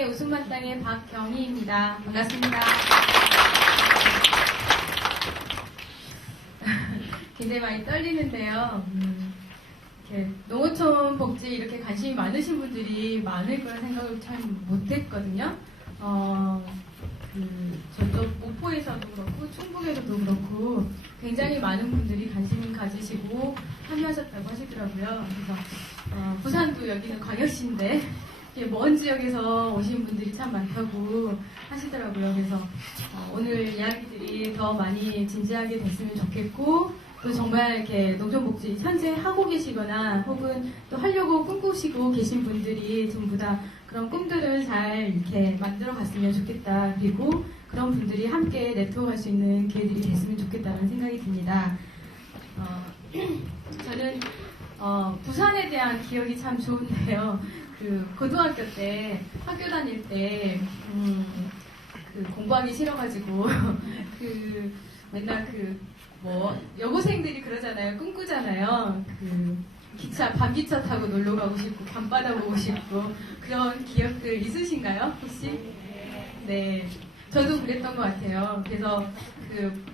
부산의 웃음마땅의 박경희입니다. 반갑습니다. 굉장히 많이 떨리는데요. 이렇게 농어촌 복지 이렇게 관심이 많으신 분들이 많을 거라 생각을 참 못했거든요. 저쪽 목포에서도 그렇고 충북에서도 그렇고 굉장히 많은 분들이 관심 가지시고 참여하셨다고 하시더라고요. 그래서 부산도 여기는 광역시인데 먼 지역에서 오신 분들이 참 많다고 하시더라고요. 그래서 오늘 이야기들이 더 많이 진지하게 됐으면 좋겠고, 또 정말 이렇게 농촌복지 현재 하고 계시거나 혹은 또 하려고 꿈꾸시고 계신 분들이 전부 다 그런 꿈들을 잘 이렇게 만들어 갔으면 좋겠다. 그리고 그런 분들이 함께 네트워크할 수 있는 기회들이 됐으면 좋겠다는 생각이 듭니다. 저는 부산에 대한 기억이 참 좋은데요. 고등학교 때 학교 다닐 때 공부하기 싫어가지고 맨날 여고생들이 그러잖아요. 꿈꾸잖아요. 밤기차 타고 놀러 가고 싶고 밤바다 보고 싶고 그런 기억들 있으신가요? 혹시? 네. 저도 그랬던 것 같아요. 그래서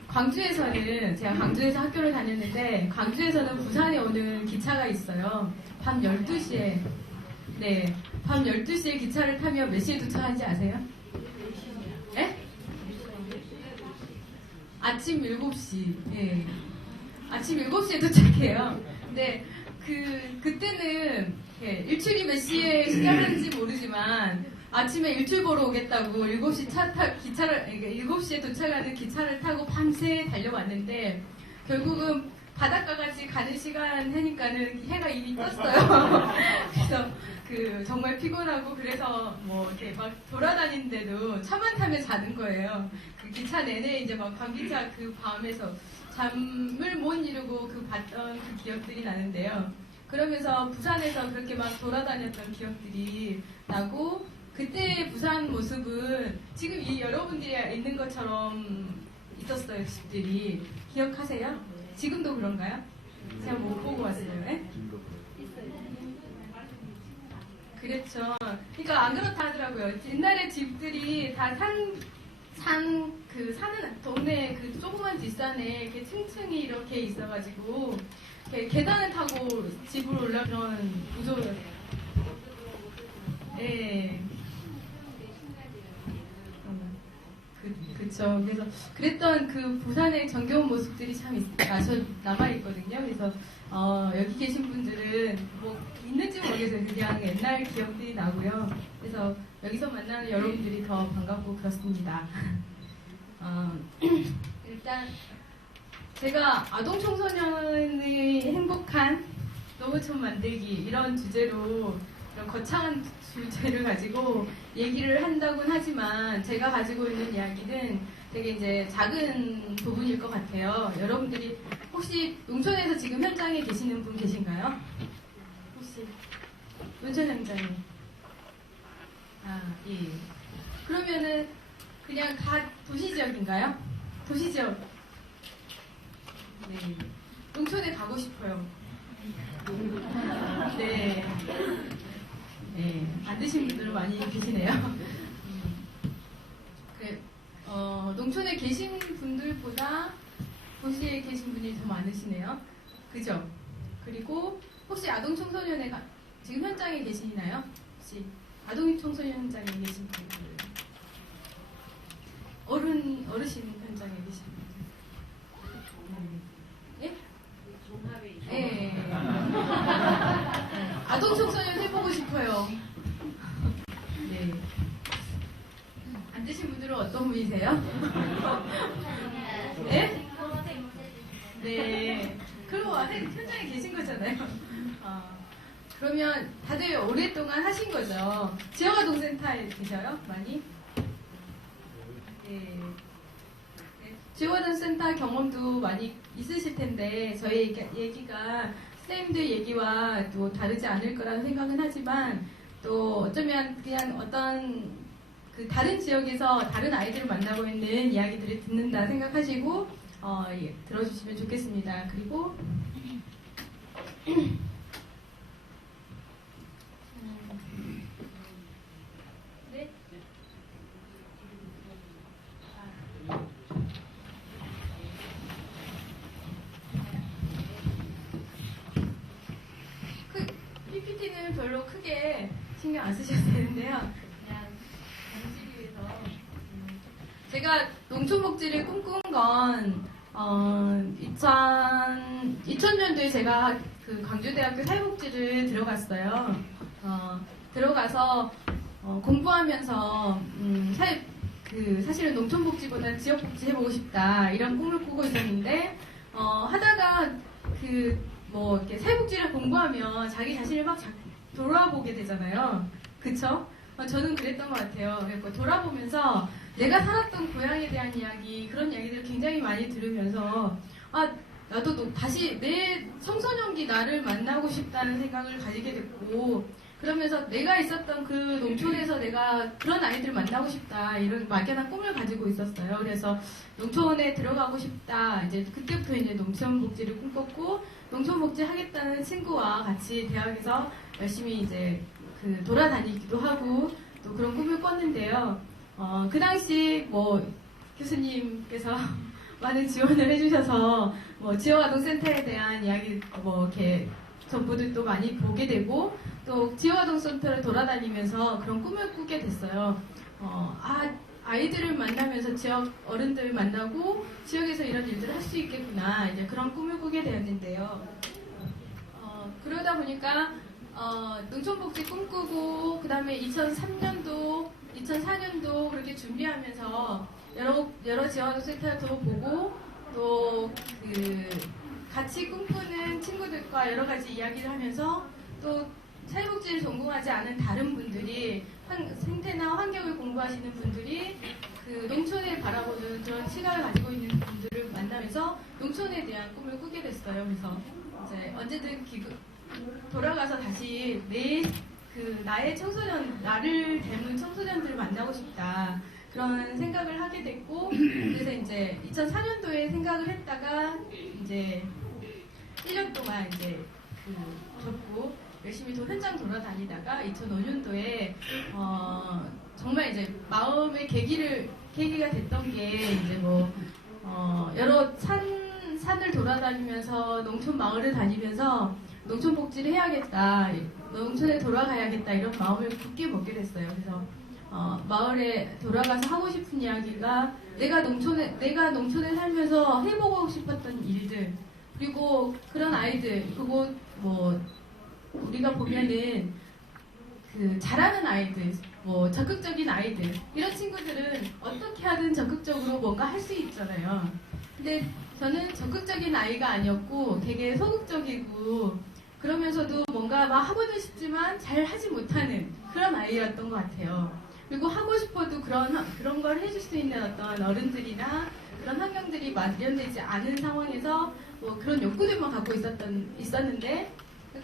광주에서는 제가 광주에서 학교를 다녔는데 광주에서는 부산에 오는 기차가 있어요. 밤 12시에 네. 밤 12시에 기차를 타면 몇 시에 도착하는지 아세요? 네? 아침 7시. 네. 아침 7시에 도착해요. 근데 그때는 일출이 몇 시에 시작하는지 모르지만 아침에 일출 보러 오겠다고 7시 그러니까 7시에 도착하는 기차를 타고 밤새 달려왔는데 결국은 바닷가까지 가는 시간 하니까는 해가 이미 떴어요. 그래서 정말 피곤하고 그래서 이렇게 막 돌아다니는데도 차만 타면 자는 거예요. 기차 내내 이제 막 밤기차 밤에서 잠을 못 이루고 봤던 기억들이 나는데요. 그러면서 부산에서 그렇게 막 돌아다녔던 기억들이 나고 그때의 부산 모습은 지금 여러분들이 있는 것처럼 있었어요. 집들이. 기억하세요? 지금도 그런가요? 제가 못 보고 왔어요. 네? 그렇죠. 그러니까 안 그렇다 하더라고요. 옛날에 집들이 다 사는 동네 조그만 뒷산에 이렇게 층층이 이렇게 있어가지고 계단을 타고 집으로 올라가는 구조였어요. 네. 그렇죠. 그래서 그랬던 부산의 정겨운 모습들이 참 남아있거든요. 그래서 여기 계신 분들은 있는지 모르겠어요. 그냥 옛날 기억들이 나고요. 그래서 여기서 만나는 여러분들이 더 반갑고 그렇습니다. 일단 제가 아동 청소년의 행복한 농어촌 만들기 이런 주제로 이런 거창한 주제를 가지고 얘기를 한다고는 하지만 제가 가지고 있는 이야기는 되게 이제 작은 부분일 것 같아요. 여러분들이 혹시 농촌에서 지금 현장에 계시는 분 계신가요? 혹시 농촌 현장에? 예. 그러면은 그냥 다 도시 지역인가요? 도시 지역. 네. 농촌에 가고 싶어요. 네. 네. 안 드신 분들은 많이 계시네요. 농촌에 계신 분들보다 도시에 계신 분이 더 많으시네요. 그죠? 그리고 혹시 아동 청소년에 지금 현장에 계시나요? 혹시 아동 청소년 현장에 계신 분들, 어르신 현장에 계신 분들, 예? 예. 아동 청소년 해보고 싶어요. 네. 안 드신 분들은 어떤 분이세요? 네? 네. 그럼 현장에 계신 거잖아요. 그러면 다들 오랫동안 하신 거죠? 지역아동센터에 계셔요? 많이? 네. 지역아동센터 경험도 많이 있으실 텐데 저희 얘기가 선생님들 얘기와 또 다르지 않을 거라는 생각은 하지만 또 어쩌면 그냥 어떤 다른 지역에서 다른 아이들을 만나고 있는 이야기들을 듣는다 생각하시고 들어주시면 좋겠습니다. 그리고 네. 신경 안 쓰셔도 되는데요. 그냥 감시기 위해서 제가 농촌복지를 꿈꾼 건 2000년도에 제가 그 광주대학교 사회복지를 들어갔어요. 들어가서 공부하면서 사실은 농촌복지보다 지역복지 해보고 싶다 이런 꿈을 꾸고 있었는데 하다가 이렇게 사회복지를 공부하면 자기 자신을 막 돌아보게 되잖아요. 그쵸? 저는 그랬던 것 같아요. 그래서 돌아보면서 내가 살았던 고향에 대한 이야기, 그런 이야기들을 굉장히 많이 들으면서 나도 다시 내 청소년기 나를 만나고 싶다는 생각을 가지게 됐고, 그러면서 내가 있었던 그 농촌에서 내가 그런 아이들을 만나고 싶다 이런 막연한 꿈을 가지고 있었어요. 그래서 농촌에 들어가고 싶다. 이제 그때부터 이제 농촌복지를 꿈꿨고, 농촌복지 하겠다는 친구와 같이 대학에서 열심히 이제 돌아다니기도 하고 또 그런 꿈을 꿨는데요. 그 당시 교수님께서 많은 지원을 해주셔서 지역아동센터에 대한 이야기 이렇게 정보들 또 많이 보게 되고 또 지역아동센터를 돌아다니면서 그런 꿈을 꾸게 됐어요. 아이들을 만나면서 지역 어른들 만나고 지역에서 이런 일들을 할 수 있겠구나 이제 그런 꿈을 꾸게 되었는데요. 그러다 보니까 농촌복지 꿈꾸고 그 다음에 2003년도, 2004년도 그렇게 준비하면서 여러 지역아동센터도 보고 또 같이 꿈꾸는 친구들과 여러 가지 이야기를 하면서 또 사회복지를 전공하지 않은 다른 분들이 생태나 환경을 공부하시는 분들이 농촌을 바라보는 그런 시각을 가지고 있는 분들을 만나면서 농촌에 대한 꿈을 꾸게 됐어요. 그래서 이제 언제든 돌아가서 다시 나의 청소년, 나를 닮은 청소년들을 만나고 싶다. 그런 생각을 하게 됐고, 그래서 이제 2004년도에 생각을 했다가, 이제 1년 동안 이제 접고, 열심히 현장 돌아다니다가 2005년도에, 정말 이제 마음의 계기가 됐던 게, 이제 여러 산을 돌아다니면서 농촌 마을을 다니면서 농촌복지를 해야겠다, 농촌에 돌아가야겠다 이런 마음을 굳게 먹게 됐어요. 그래서 마을에 돌아가서 하고 싶은 이야기가 내가 농촌에 살면서 해보고 싶었던 일들 그리고 그런 아이들 그리고 우리가 보면은 잘하는 아이들 적극적인 아이들 이런 친구들은 어떻게 하든 적극적으로 뭔가 할 수 있잖아요. 근데 저는 적극적인 아이가 아니었고 되게 소극적이고 그러면서도 뭔가 막 하고는 싶지만 잘 하지 못하는 그런 아이였던 것 같아요. 그리고 하고 싶어도 그런 걸 해줄 수 있는 어떤 어른들이나 그런 환경들이 마련되지 않은 상황에서 그런 욕구들만 갖고 있었는데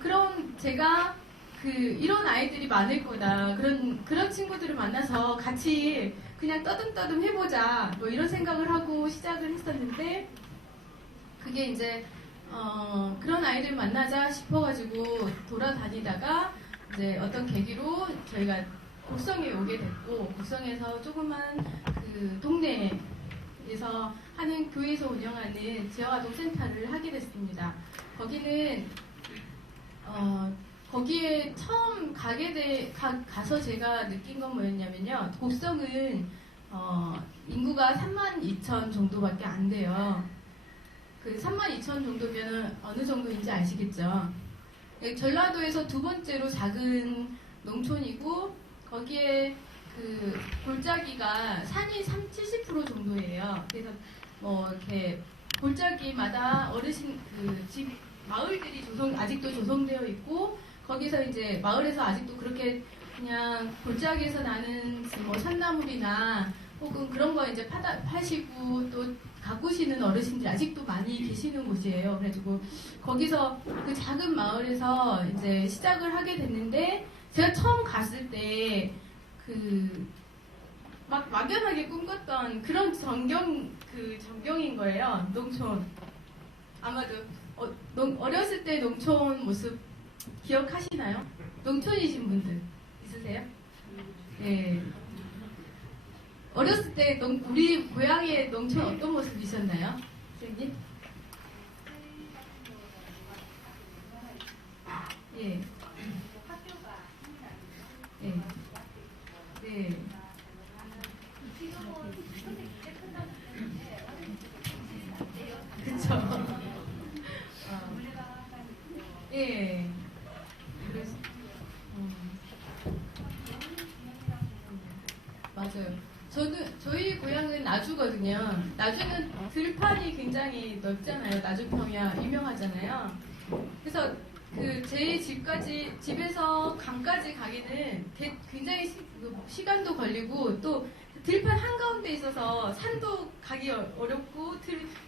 그런 제가 이런 아이들이 많을 거다 그런 친구들을 만나서 같이 그냥 떠듬떠듬 해보자 이런 생각을 하고 시작을 했었는데 그게 이제 그런 아이들 만나자 싶어가지고 돌아다니다가 이제 어떤 계기로 저희가 곡성에 오게 됐고 곡성에서 조그만 동네에서 하는 교회에서 운영하는 지역아동센터를 하게 됐습니다. 거기에 처음 가서 제가 느낀 건 뭐였냐면요. 곡성은 인구가 32,000 정도밖에 안 돼요. 32,000 정도면 어느 정도인지 아시겠죠? 전라도에서 두 번째로 작은 농촌이고 거기에 골짜기가 산이 70% 정도예요. 그래서 이렇게 골짜기마다 어르신 집 마을들이 아직도 조성되어 있고 거기서 이제 마을에서 아직도 그렇게 그냥 골짜기에서 나는 산나물이나 혹은 그런 거 이제 파시고 또 가꾸시는 어르신들이 아직도 많이 계시는 곳이에요. 그래가지고 거기서 그 작은 마을에서 이제 시작을 하게 됐는데 제가 처음 갔을 때 막 막연하게 꿈꿨던 그런 전경인 거예요. 농촌. 아마도 어렸을 때 농촌 모습 기억하시나요? 농촌이신 분들 있으세요? 네. 어렸을 때 우리 고향의 농촌 어떤 모습이셨나요? 선생님? 예. 예. 그래서, 맞아요. 저희 고향은 나주거든요. 나주는 들판이 굉장히 넓잖아요. 나주평야 유명하잖아요. 그래서 제 집에서 강까지 가기는 굉장히 시간도 걸리고 또 들판 한가운데 있어서 산도 가기 어렵고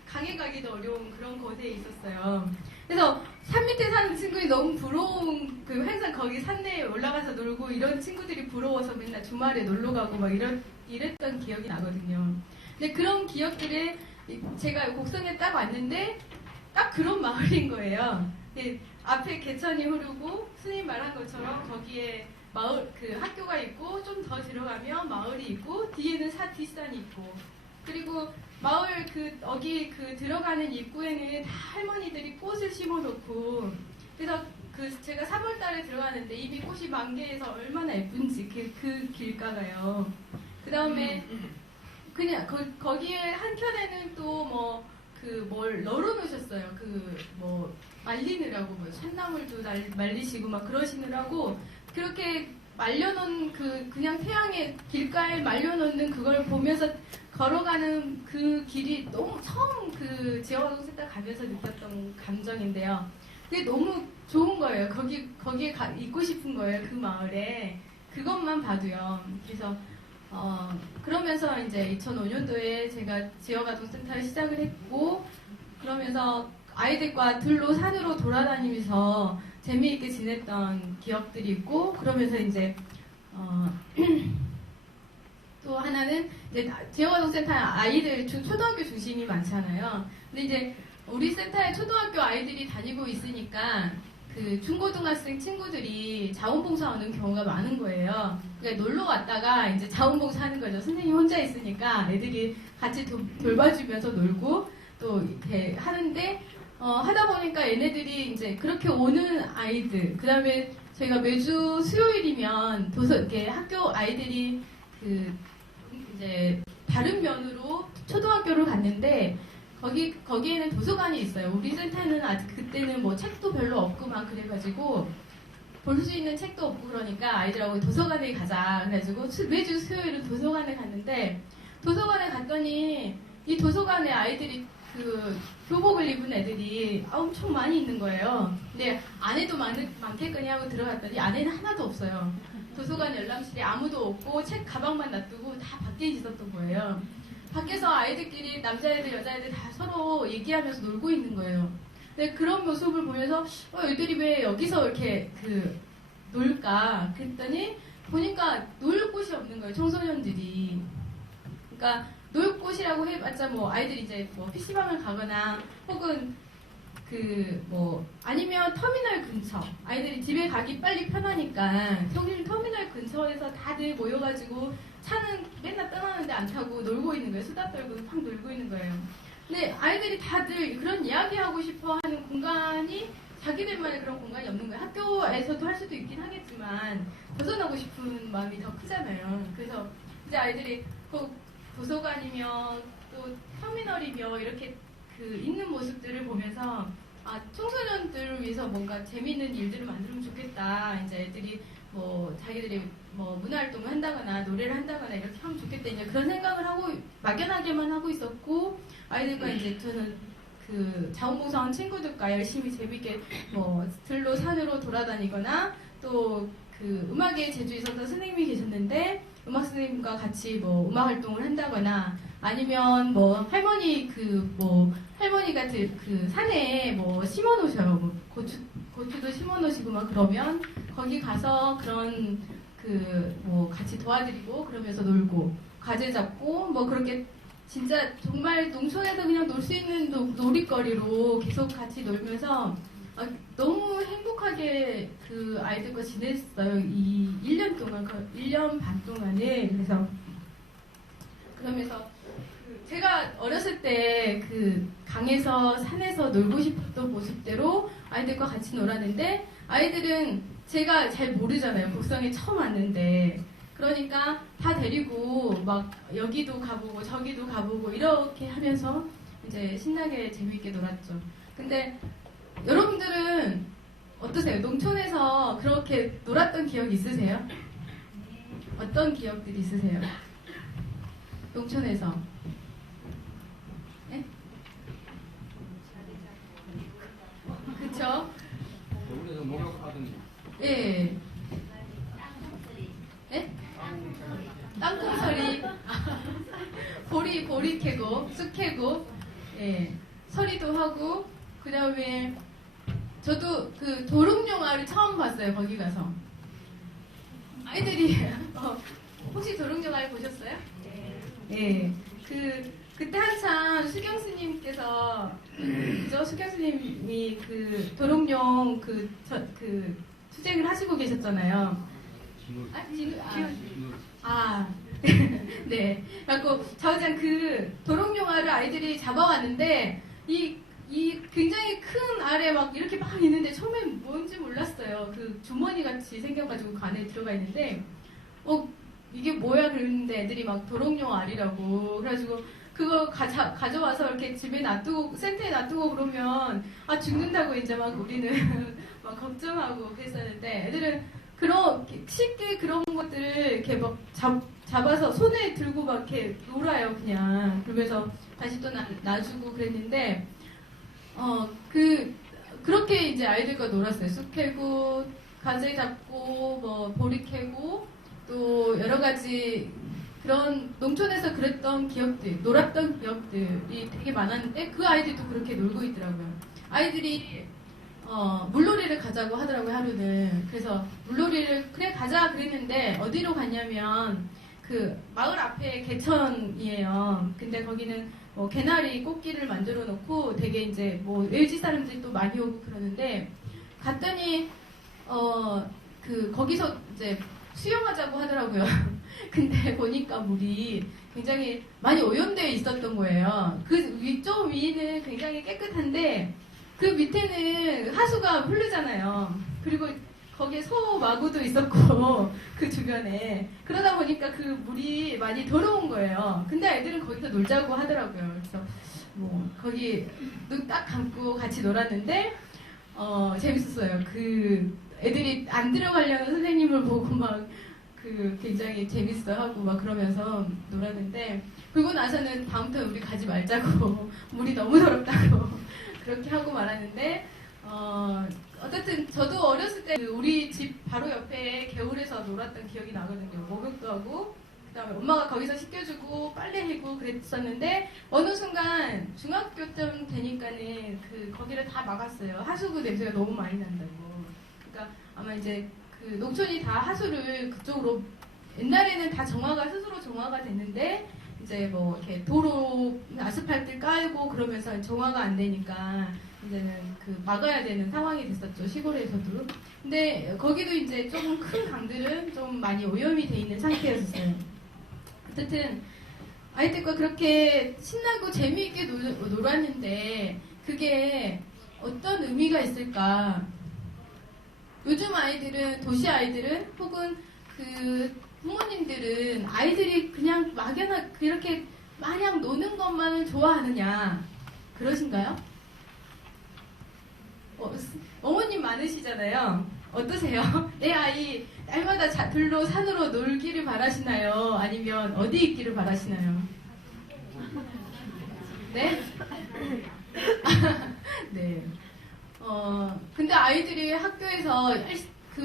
강에 가기도 어려운 그런 곳에 있었어요. 그래서 산 밑에 사는 친구들이 너무 부러운, 항상 거기 산내에 올라가서 놀고 이런 친구들이 부러워서 맨날 주말에 놀러 가고 막 이랬던 기억이 나거든요. 근데 그런 기억들에 제가 곡성에 딱 왔는데 딱 그런 마을인 거예요. 앞에 개천이 흐르고 스님 말한 것처럼 거기에 마을 학교가 있고 좀 더 들어가면 마을이 있고 뒤에는 뒷산이 있고 그리고 마을 여기 들어가는 입구에는 다 할머니들이 꽃을 심어놓고 그래서 제가 3월달에 들어가는데 이미 꽃이 만개해서 얼마나 예쁜지 그 길가가요. 그 다음에 그냥 거기에 한켠에는 또 뭘 널어놓으셨어요. 말리느라고 산나물도 말리시고 막 그러시느라고 그렇게 말려놓은 그냥 태양의 길가에 말려놓는 그걸 보면서 걸어가는 그 길이 너무 처음 지역아동센터 가면서 느꼈던 감정인데요. 그게 너무 좋은 거예요. 거기에 있고 싶은 거예요. 그 마을에 그것만 봐도요. 그래서 그러면서 이제 2005년도에 제가 지역아동센터를 시작을 했고 그러면서 아이들과 들로 산으로 돌아다니면서 재미있게 지냈던 기억들이 있고 그러면서 이제 또 하나는 이제 지역아동센터 아이들 초등학교 중심이 많잖아요. 근데 이제 우리 센터에 초등학교 아이들이 다니고 있으니까 중고등학생 친구들이 자원봉사하는 경우가 많은 거예요. 그러니까 놀러 왔다가 이제 자원봉사하는 거죠. 선생님 혼자 있으니까 애들이 같이 돌봐주면서 놀고 또 이렇게 하는데 하다 보니까 얘네들이 이제 그렇게 오는 아이들, 그 다음에 저희가 매주 수요일이면 이렇게 학교 아이들이 이제 다른 면으로 초등학교를 갔는데 거기에는 도서관이 있어요. 우리 센터는 아직 그때는 책도 별로 없고 막 그래가지고 볼 수 있는 책도 없고 그러니까 아이들하고 도서관에 가자. 그래가지고 매주 수요일은 도서관에 갔는데 도서관에 갔더니 이 도서관에 아이들이 교복을 입은 애들이 엄청 많이 있는 거예요. 근데 안에도 많겠거니 하고 들어갔더니 안에는 하나도 없어요. 도서관 열람실에 아무도 없고 책 가방만 놔두고 다 밖에 있었던 거예요. 밖에서 아이들끼리 남자애들 여자애들 다 서로 얘기하면서 놀고 있는 거예요. 근데 그런 모습을 보면서 애들이 왜 여기서 이렇게 놀까 그랬더니 보니까 놀 곳이 없는 거예요. 청소년들이. 그러니까 놀 곳이라고 해봤자 아이들이 이제 PC방을 가거나 혹은 아니면 터미널 근처 아이들이 집에 가기 빨리 편하니까 터미널 근처에서 다들 모여가지고 차는 맨날 떠나는데 안 타고 놀고 있는 거예요. 수다 떨고 팍 놀고 있는 거예요. 근데 아이들이 다들 그런 이야기하고 싶어 하는 공간이 자기들만의 그런 공간이 없는 거예요. 학교에서도 할 수도 있긴 하겠지만 벗어나고 싶은 마음이 더 크잖아요. 그래서 이제 아이들이 도서관이며 또 터미널이며 이렇게 있는 모습들을 보면서 청소년들을 위해서 뭔가 재미있는 일들을 만들면 좋겠다. 이제 애들이 자기들이 문화활동을 한다거나 노래를 한다거나 이렇게 하면 좋겠다. 이제 그런 생각을 하고 막연하게만 하고 있었고 아이들과 이제 저는 자원봉사원 친구들과 열심히 재밌게 들로 산으로 돌아다니거나 또 음악에 재주에 있어서 선생님이 계셨는데 음악 선생님과 같이 음악 활동을 한다거나 아니면 할머니가 산에 심어놓으셔요. 고추도 심어놓으시고 막 그러면 거기 가서 그런 같이 도와드리고 그러면서 놀고 과제 잡고 그렇게 진짜 정말 농촌에서 그냥 놀 수 있는 놀이거리로 계속 같이 놀면서 너무 행복하게 아이들과 지냈어요. 이 1년 동안, 1년 반 동안에. 그러면서 제가 어렸을 때 강에서 산에서 놀고 싶었던 모습대로 아이들과 같이 놀았는데 아이들은 제가 잘 모르잖아요. 곡성에 처음 왔는데. 그러니까 다 데리고 막 여기도 가보고 저기도 가보고 이렇게 하면서 이제 신나게 재미있게 놀았죠. 근데 여러분들은 어떠세요? 농촌에서 그렇게 놀았던 기억 있으세요? 어떤 기억들이 있으세요? 농촌에서. 네? 그쵸? 우리도 목욕하던데. 예. 예? 땅콩서리. 보리 캐고, 쑥 캐고, 예. 서리도 하고, 그 다음에, 저도 그 도롱뇽알을 처음 봤어요, 거기 가서. 아이들이, 혹시 도롱뇽알 보셨어요? 네. 그때 한참 수경 스님께서, 그죠? 수경 스님이 그 도롱뇽 투쟁을 하시고 계셨잖아요. 네. 그래갖고, 저장 그 도롱뇽알을 아이들이 잡아왔는데, 이 굉장히 큰 알에 막 이렇게 막 있는데 처음엔 뭔지 몰랐어요. 그 주머니 같이 생겨가지고 그 안에 들어가 있는데, 이게 뭐야 그랬는데 애들이 막 도롱뇽 알이라고. 그래가지고 그거 가져와서 이렇게 집에 놔두고, 센터에 놔두고 그러면, 죽는다고 이제 막 우리는 막 걱정하고 그랬었는데, 애들은 쉽게 그런 것들을 이렇게 막 잡아서 손에 들고 막 이렇게 놀아요, 그냥. 그러면서 다시 또 놔주고 그랬는데, 그렇게 이제 아이들과 놀았어요. 쑥 캐고, 가재 잡고, 뭐, 보리 캐고, 또 여러 가지 그런 농촌에서 그랬던 기억들, 놀았던 기억들이 되게 많았는데, 그 아이들도 그렇게 놀고 있더라고요. 아이들이, 물놀이를 가자고 하더라고요, 하루는. 그래서 물놀이를, 그래, 가자 그랬는데, 어디로 갔냐면, 그 마을 앞에 개천이에요. 근데 거기는 뭐 개나리 꽃길을 만들어 놓고 되게 이제 뭐 LG 사람들이 또 많이 오고 그러는데, 갔더니 거기서 이제 수영하자고 하더라고요. 근데 보니까 물이 굉장히 많이 오염되어 있었던 거예요. 그 위쪽 위는 굉장히 깨끗한데 그 밑에는 하수가 흐르잖아요. 그리고 거기에 소마구도 있었고 그 주변에. 그러다 보니까 그 물이 많이 더러운 거예요. 근데 애들은 거기서 놀자고 하더라고요. 그래서 뭐 거기 눈 딱 감고 같이 놀았는데 재밌었어요. 그 애들이 안 들어가려는 선생님을 보고 막 굉장히 재밌어하고 막 그러면서 놀았는데, 그러고 나서는 다음부터 우리 가지 말자고 물이 너무 더럽다고 그렇게 하고 말았는데, 어쨌든 저도 어렸을 때 우리 집 바로 옆에 개울에서 놀았던 기억이 나거든요. 목욕도 하고, 그 다음에 엄마가 거기서 씻겨주고 빨래하고 그랬었는데, 어느 순간 중학교 쯤 되니까는 거기를 다 막았어요. 하수구 냄새가 너무 많이 난다고. 그러니까 아마 이제 그 농촌이 다 하수를 그쪽으로, 옛날에는 다 스스로 정화가 됐는데, 이제 뭐 이렇게 도로 아스팔트 깔고 그러면서 정화가 안 되니까 이제는 막아야 되는 상황이 됐었죠, 시골에서도. 근데 거기도 이제 조금 큰 강들은 좀 많이 오염이 돼 있는 상태였어요. 어쨌든 아이들과 그렇게 신나고 재미있게 놀았는데 그게 어떤 의미가 있을까? 요즘 아이들은, 도시 아이들은, 혹은 부모님들은 아이들이 그냥 막연하게 그렇게 마냥 노는 것만을 좋아하느냐, 그러신가요? 어머님 많으시잖아요. 어떠세요? 내 아이 날마다 들로 산으로 놀기를 바라시나요? 아니면 어디 있기를 바라시나요? 네? 네. 근데 아이들이 학교에서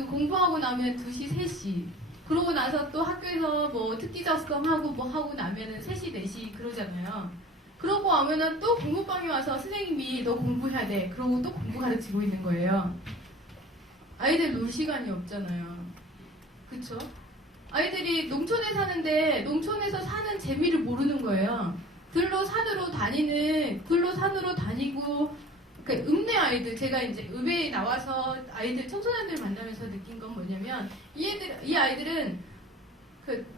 공부하고 나면 2시, 3시. 그러고 나서 또 학교에서 뭐 특기 작성하고 뭐 하고 나면은 3시, 4시 그러잖아요. 그러고 나면은 또 공부방에 와서 선생님이 너 공부해야 돼. 그러고 또 공부 가르치고 있는 거예요. 아이들 놀 시간이 없잖아요. 그쵸? 아이들이 농촌에 사는데 농촌에서 사는 재미를 모르는 거예요. 들로 산으로 다니고, 그러니까 읍내 아이들, 제가 이제 읍에 나와서 아이들, 청소년들 만나면서 느낀 건 뭐냐면, 이 아이들은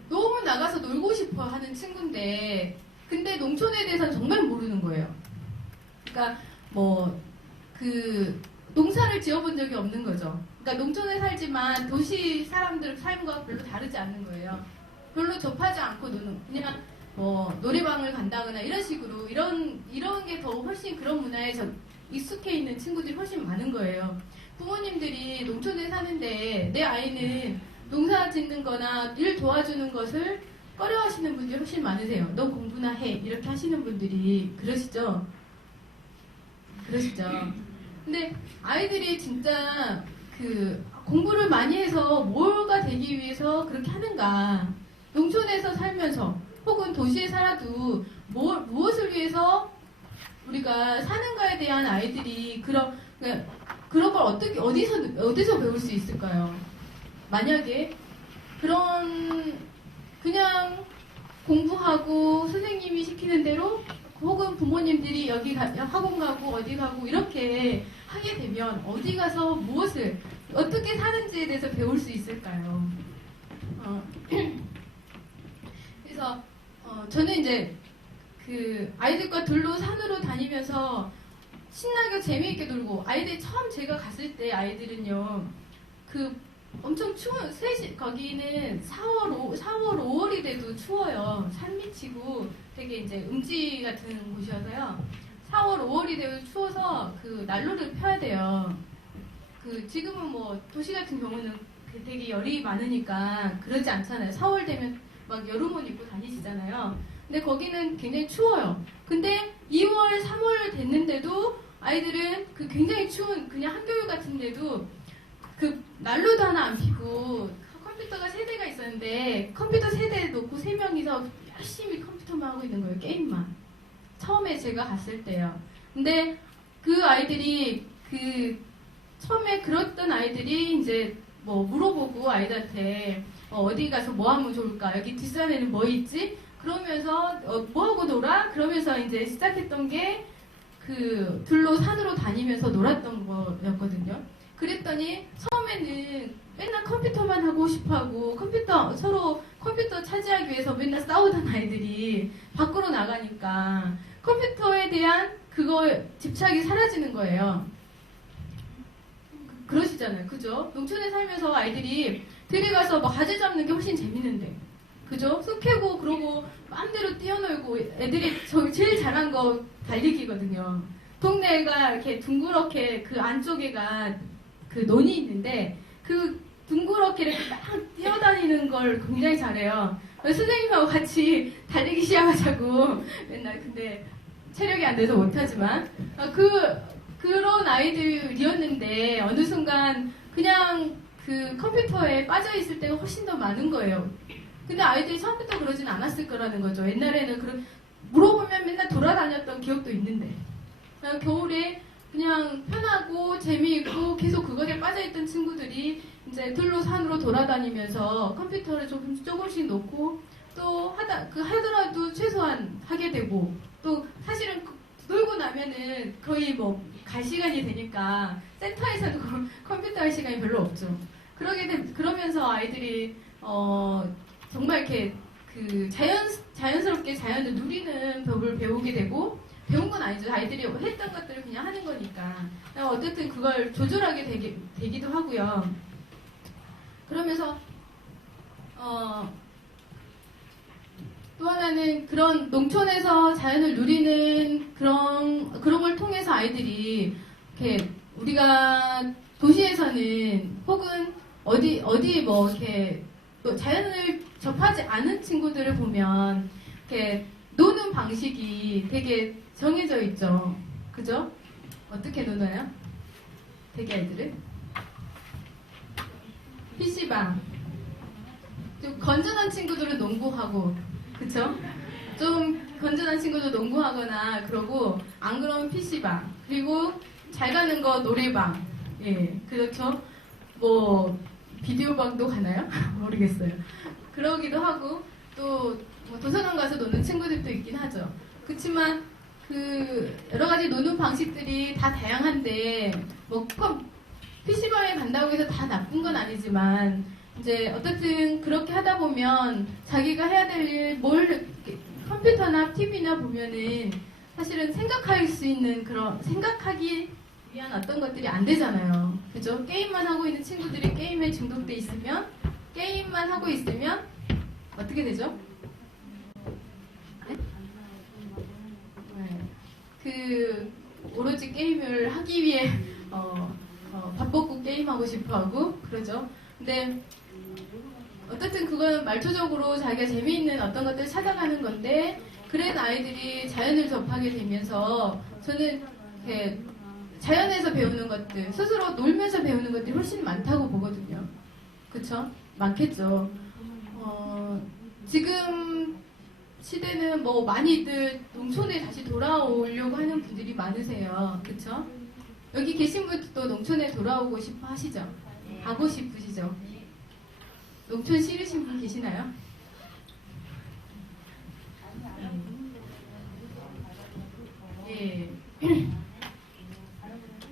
너무 나가서 놀고 싶어 하는 친구인데, 근데 농촌에 대해서는 정말 모르는 거예요. 그러니까 농사를 지어본 적이 없는 거죠. 그러니까 농촌에 살지만 도시 사람들 삶과 별로 다르지 않는 거예요. 별로 접하지 않고 그냥 노래방을 간다거나 이런 식으로 이런 게 더 훨씬 그런 문화에 익숙해 있는 친구들이 훨씬 많은 거예요. 부모님들이 농촌에 사는데 내 아이는 농사 짓는 거나 일 도와주는 것을 꺼려하시는 분들이 훨씬 많으세요. 너 공부나 해. 이렇게 하시는 분들이 그러시죠? 그러시죠? 근데 아이들이 진짜 그 공부를 많이 해서 뭐가 되기 위해서 그렇게 하는가? 농촌에서 살면서 혹은 도시에 살아도 무엇을 위해서 우리가 사는가에 대한 아이들이 그런 걸 어떻게 어디서 배울 수 있을까요? 만약에 그냥 공부하고 선생님이 시키는 대로 혹은 부모님들이 여기 학원 가고 어디 가고 이렇게 하게 되면 어디 가서 무엇을 어떻게 사는지에 대해서 배울 수 있을까요? 그래서 저는 이제 그 아이들과 둘로 산으로 다니면서 신나게 재미있게 놀고 아이들 처음 제가 갔을 때 아이들은요 그 엄청 추운 거기는 4월 5월이 돼도 추워요. 산 밑이고 되게 이제 음지 같은 곳이어서요. 4월 5월이 돼도 추워서 그 난로를 펴야 돼요. 그 지금은 뭐 도시 같은 경우는 되게 열이 많으니까 그러지 않잖아요. 4월 되면 막 여름옷 입고 다니시잖아요. 근데 거기는 굉장히 추워요. 근데 2월, 3월 됐는데도 아이들은 그 굉장히 추운 그냥 한겨울 같은데도 그 난로도 하나 안 피고 컴퓨터가 3대가 있었는데 컴퓨터 3대 놓고 3명이서 열심히 컴퓨터만 하고 있는 거예요. 게임만. 처음에 제가 갔을 때요. 근데 그 아이들이 처음에 그랬던 아이들이 이제 뭐 물어보고 아이들한테 어디 가서 뭐 하면 좋을까? 여기 뒷산에는 뭐 있지? 그러면서 뭐 하고 놀아? 그러면서 이제 시작했던 게 그 둘로 산으로 다니면서 놀았던 거였거든요. 그랬더니 처음에는 맨날 컴퓨터만 하고 싶어하고 서로 컴퓨터 차지하기 위해서 맨날 싸우던 아이들이 밖으로 나가니까 컴퓨터에 대한 집착이 사라지는 거예요. 그러시잖아요. 그죠? 농촌에 살면서 아이들이 들에 가서 막 가지 잡는 게 훨씬 재밌는데. 그죠? 숲 캐고 그러고 마음대로 뛰어놀고 애들이 제일 잘한 거 달리기거든요. 동네가 이렇게 둥그렇게 그 안쪽에가 그 논이 있는데 그 둥그렇게 이렇게 막 뛰어다니는 걸 굉장히 잘해요. 선생님하고 같이 달리기 시작하자고 맨날 근데 체력이 안 돼서 못하지만 그런 아이들이었는데 어느 순간 그냥 그 컴퓨터에 빠져 있을 때가 훨씬 더 많은 거예요. 근데 아이들이 처음부터 그러진 않았을 거라는 거죠. 옛날에는 물어보면 맨날 돌아다녔던 기억도 있는데 겨울에 그냥 편하고 재미있고 계속 그것에 빠져있던 친구들이 이제 들로 산으로 돌아다니면서 컴퓨터를 조금씩 놓고 또 하더라도 최소한 하게 되고 또 사실은 놀고 나면은 거의 뭐 갈 시간이 되니까 센터에서는 컴퓨터 할 시간이 별로 없죠. 그러면서 아이들이 정말 이렇게 자연스럽게 자연을 누리는 법을 배우게 되고 배운 건 아니죠. 아이들이 했던 것들을 그냥 하는 거니까. 어쨌든 그걸 조절하게 되기도 하고요. 그러면서 또 하나는 그런 농촌에서 자연을 누리는 그런 걸 통해서 아이들이 이렇게 우리가 도시에서는 혹은 어디 뭐 이렇게 또 자연을 접하지 않은 친구들을 보면 이렇게 노는 방식이 되게 정해져 있죠. 그죠? 어떻게 노나요? 되게 아이들은? PC방. 좀 건전한 친구들은 농구하고, 그쵸? 좀 건전한 친구들 농구하거나 그러고, 안 그러면 PC방. 그리고 잘 가는 거 노래방. 예, 그렇죠? 뭐, 비디오방도 가나요? 모르겠어요. 그러기도 하고, 또, 뭐 도서관 가서 노는 친구들도 있긴 하죠. 그렇지만, 여러 가지 노는 방식들이 다 다양한데, 뭐, PC방에 간다고 해서 다 나쁜 건 아니지만, 이제, 어쨌든 그렇게 하다 보면, 자기가 해야 될 일, 컴퓨터나 TV나 보면은, 사실은 생각하기 위한 어떤 것들이 안 되잖아요. 그죠? 게임만 하고 있는 친구들이 게임에 중독돼 있으면, 게임만 하고 있으면, 어떻게 되죠? 오로지 게임을 하기 위해 밥 먹고 싶어하고 게임하고 싶어하고 그러죠. 근데 어쨌든 그건 말초적으로 자기가 재미있는 어떤 것들을 찾아가는 건데 그런 아이들이 자연을 접하게 되면서 저는 이렇게 자연에서 배우는 것들, 스스로 놀면서 배우는 것들이 훨씬 많다고 보거든요. 그쵸? 많겠죠. 지금 시대는 뭐 많이들 농촌에 다시 돌아오려고 하는 분들이 많으세요. 그쵸? 여기 계신 분들도 농촌에 돌아오고 싶어 하시죠? 가고 싶으시죠? 농촌 싫으신 분 계시나요? 예.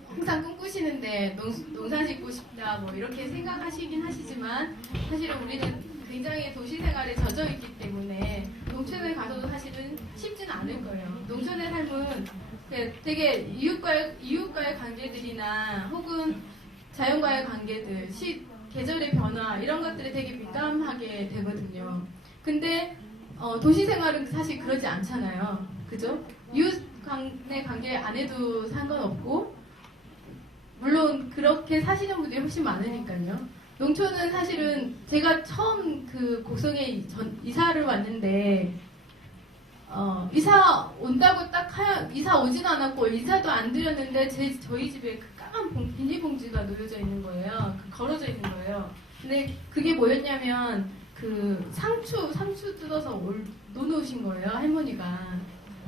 항상 꿈꾸시는데 농사 짓고 싶다 뭐 이렇게 생각하시긴 하시지만 사실은 우리는 굉장히 도시 생활에 젖어 있기 때문에 농촌에 가서도 사실은 쉽지는 않을 거예요. 농촌의 삶은 되게 이웃과의 관계들이나 혹은 자연과의 관계들, 계절의 변화 이런 것들에 되게 민감하게 되거든요. 근데 도시 생활은 사실 그러지 않잖아요. 그죠? 이웃 간의 관계 안 해도 상관없고 물론 그렇게 사시는 분들이 훨씬 많으니까요. 농촌은 사실은 제가 처음 그 곡성에 이사를 왔는데 이사 온다고 이사 오진 않았고 이사도 안 드렸는데 저희 집에 그 까만 비닐봉지가 놓여져 있는 거예요. 걸어져 있는 거예요. 근데 그게 뭐였냐면 그 상추 뜯어서 놓으신 거예요, 할머니가.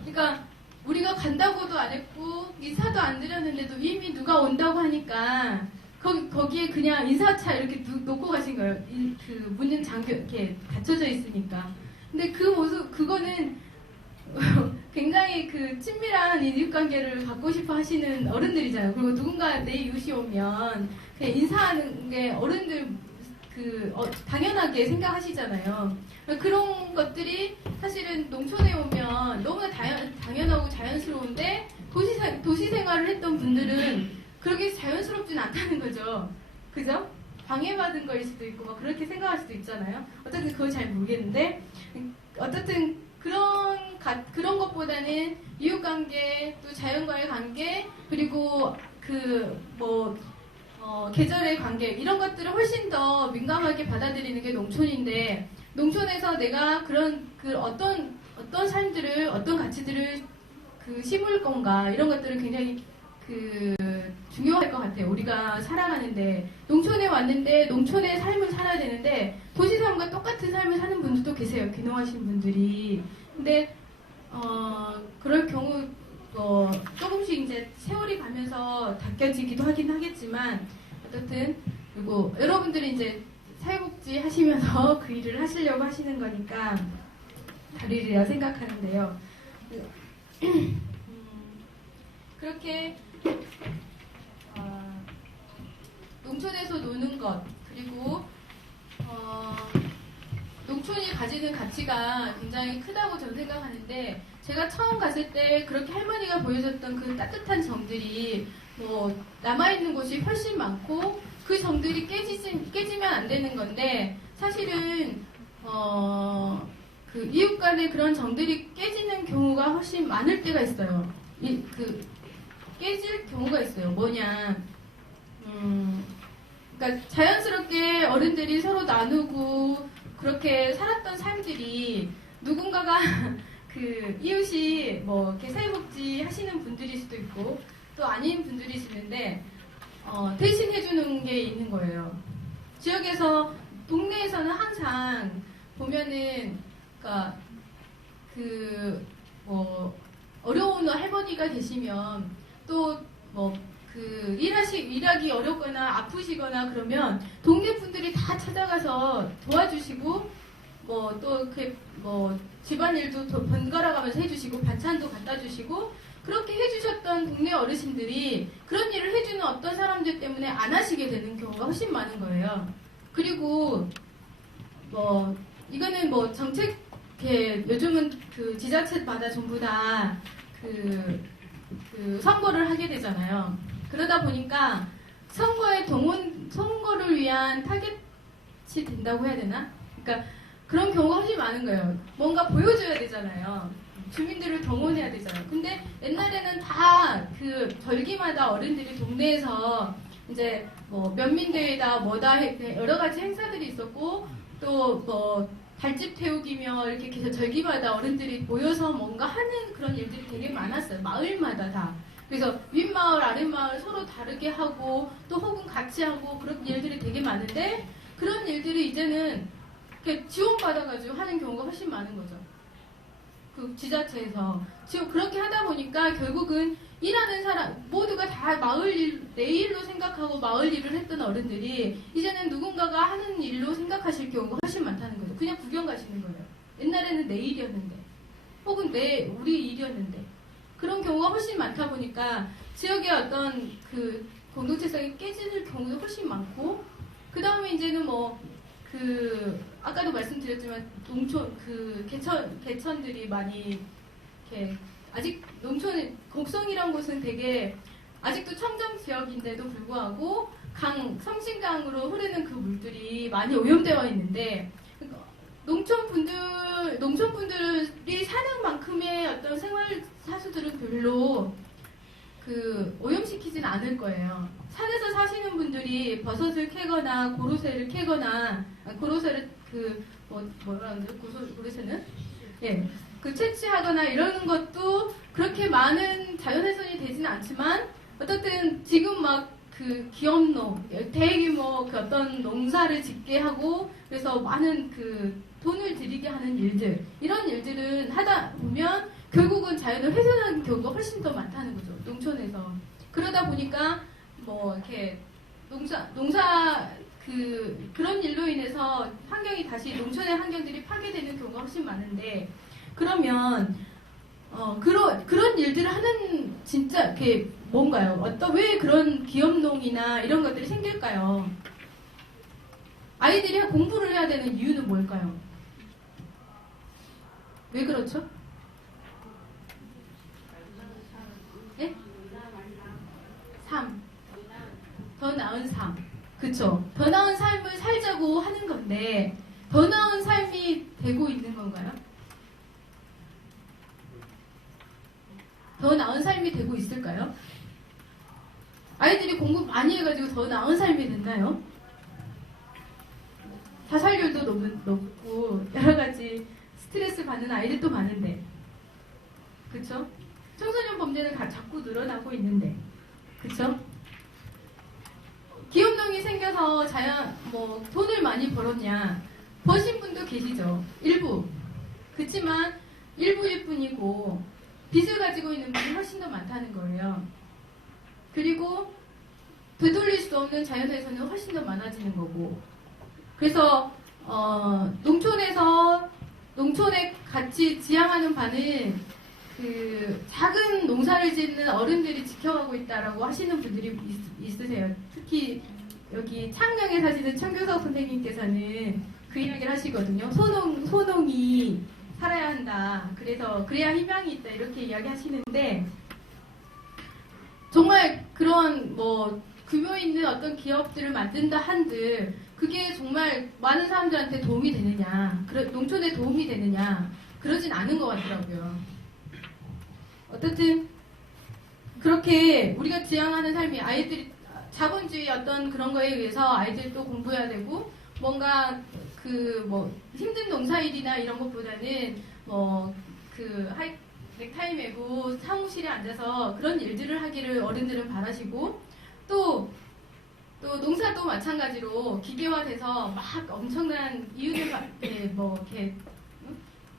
그러니까 우리가 간다고도 안 했고 인사도 안 드렸는데도 이미 누가 온다고 하니까 거기에 그냥 인사차 이렇게 놓고 가신 거예요. 그 문은 이렇게 닫혀져 있으니까. 근데 그 모습 그거는 굉장히 그 친밀한 이웃관계를 갖고 싶어 하시는 어른들이잖아요. 그리고 누군가 내 이웃이 오면 그냥 인사하는 게 어른들 당연하게 생각하시잖아요. 그런 것들이 사실은 농촌에 오면 너무나 당연하고 자연스러운데 도시 생활을 했던 분들은 그렇게 자연스럽진 않다는 거죠. 그죠? 방해받은 거일 수도 있고 막 그렇게 생각할 수도 있잖아요. 어쨌든 그걸 잘 모르겠는데 어쨌든 그런 것보다는 이웃관계 또 자연과의 관계 그리고 계절의 관계 이런 것들을 훨씬 더 민감하게 받아들이는 게 농촌인데 농촌에서 내가 어떤 삶들을 어떤 가치들을 심을 건가 이런 것들은 굉장히 중요할 것 같아요. 우리가 살아가는데 농촌에 왔는데 농촌의 삶을 살아야 되는데 도시 삶과 똑같은 삶을 사는 분들도 계세요. 귀농하신 분들이. 근데 그럴 경우 조금씩 이제 세월이 가면서 바뀌어지기도 하긴 하겠지만 어쨌든 그리고 여러분들이 이제 사회복지 하시면서 그 일을 하시려고 하시는 거니까 다르리라 생각하는데요. 그렇게 농촌에서 노는 것 그리고 농촌이 가지는 가치가 굉장히 크다고 저는 생각하는데 제가 처음 갔을 때 그렇게 할머니가 보여줬던 그 따뜻한 정들이 남아있는 곳이 훨씬 많고 그 정들이 깨지면 안 되는 건데 사실은 그 이웃 간의 그런 정들이 깨지는 경우가 훨씬 많을 때가 있어요. 깨질 경우가 있어요. 그러니까 자연스럽게 어른들이 서로 나누고 그렇게 살았던 삶들이 누군가가 그 이웃이 이렇게 사회복지 하시는 분들일 수도 있고 또 아닌 분들이시는데 대신 해주는 게 있는 거예요. 지역에서 동네에서는 항상 보면은 그러니까 어려운 할머니가 계시면 또 일하기 어렵거나 아프시거나 그러면 동네 분들이 다 찾아가서 도와주시고 집안일도 번갈아 가면서 해주시고 반찬도 갖다 주시고 그렇게 해주셨던 동네 어르신들이 그런 일을 해주는 어떤 사람들 때문에 안 하시게 되는 경우가 훨씬 많은 거예요. 그리고 이거는 정책 요즘은 그 지자체마다 전부 다 선거를 하게 되잖아요. 그러다 보니까 선거를 위한 타겟이 된다고 해야 되나? 그러니까 그런 경우가 훨씬 많은 거예요. 뭔가 보여줘야 되잖아요. 주민들을 동원해야 되잖아요. 근데 옛날에는 다 절기마다 어른들이 동네에서 이제 뭐 면민대회다 뭐다 여러 가지 행사들이 있었고 또 뭐 달집 태우기며 이렇게 계속 절기마다 어른들이 모여서 뭔가 하는 그런 일들이 되게 많았어요. 마을마다 다. 그래서 윗마을, 아랫마을 서로 다르게 하고 또 혹은 같이 하고 그런 일들이 되게 많은데 그런 일들이 이제는 이렇게 지원받아가지고 하는 경우가 훨씬 많은 거죠. 그 지자체에서. 지금 그렇게 하다 보니까 결국은 일하는 사람 모두가 다 마을 일, 내 일로 생각하고 마을 일을 했던 어른들이 이제는 누군가가 하는 일로 생각하실 경우가 훨씬 많다는 거죠. 그냥 구경 가시는 거예요. 옛날에는 내 일이었는데 혹은 우리 일이었는데 그런 경우가 훨씬 많다 보니까 지역의 어떤 그 공동체성이 깨지는 경우도 훨씬 많고 그 다음에 이제는 아까도 말씀드렸지만 농촌 개천들이 많이 이렇게 아직 농촌 곡성이란 곳은 되게 아직도 청정 지역인데도 불구하고 성신강으로 흐르는 그 물들이 많이 오염되어 있는데 농촌분들이 사는 만큼의 어떤 생활 사수들은 별로 오염시키진 않을 거예요. 산에서 사시는 분들이 버섯을 캐거나 고로쇠를 캐거나 고로쇠를 뭐라 그러죠? 고로쇠는? 예. 채취하거나 이러는 것도 그렇게 많은 자연훼손이 되지는 않지만 어쨌든 지금 기업농, 대규모 어떤 농사를 짓게 하고 그래서 많은 돈을 들이게 하는 일들 이런 일들은 하다 보면 결국은 자연을 훼손하는 경우가 훨씬 더 많다는 거죠. 농촌에서. 그러다 보니까 이렇게 그런 일로 인해서 환경이 다시 농촌의 환경들이 파괴되는 경우가 훨씬 많은데 그러면 그런 일들을 하는 진짜 뭔가요? 왜 그런 기업농이나 이런 것들이 생길까요? 아이들이 공부를 해야 되는 이유는 뭘까요? 왜 그렇죠? 네? 삶. 더 나은 삶. 그쵸? 더 나은 삶을 살자고 하는 건데 더 나은 삶이 되고 있는 건가요? 더 나은 삶이 되고 있을까요? 아이들이 공부 많이 해가지고 더 나은 삶이 됐나요? 자살률도 높고 여러 가지 스트레스 받는 아이들도 많은데 그쵸? 청소년 범죄는 자꾸 늘어나고 있는데 그쵸? 기업농이 생겨서 돈을 많이 벌었냐? 버신 분도 계시죠. 일부. 그치만 일부일 뿐이고 빚을 가지고 있는 분이 훨씬 더 많다는 거예요. 그리고 되돌릴 수 없는 자연훼손은 훨씬 더 많아지는 거고 그래서 농촌에 같이 지향하는 바는 작은 농사를 짓는 어른들이 지켜가고 있다라고 하시는 분들이 있으세요. 특히 여기 창녕에 사시는 천교석 선생님께서는 그 이야기를 하시거든요. 소농이 살아야 한다. 그래야 희망이 있다. 이렇게 이야기하시는데 정말 그런 규모 있는 어떤 기업들을 만든다 한들 그게 정말 많은 사람들한테 도움이 되느냐, 농촌에 도움이 되느냐 그러진 않은 것 같더라고요. 어쨌든 그렇게 우리가 지향하는 삶이 아이들이 자본주의 어떤 그런 거에 의해서 아이들도 공부해야 되고 뭔가 힘든 농사일이나 이런 것보다는 넥타이 메고 사무실에 앉아서 그런 일들을 하기를 어른들은 바라시고 또 농사도 마찬가지로 기계화돼서 막 엄청난 이윤을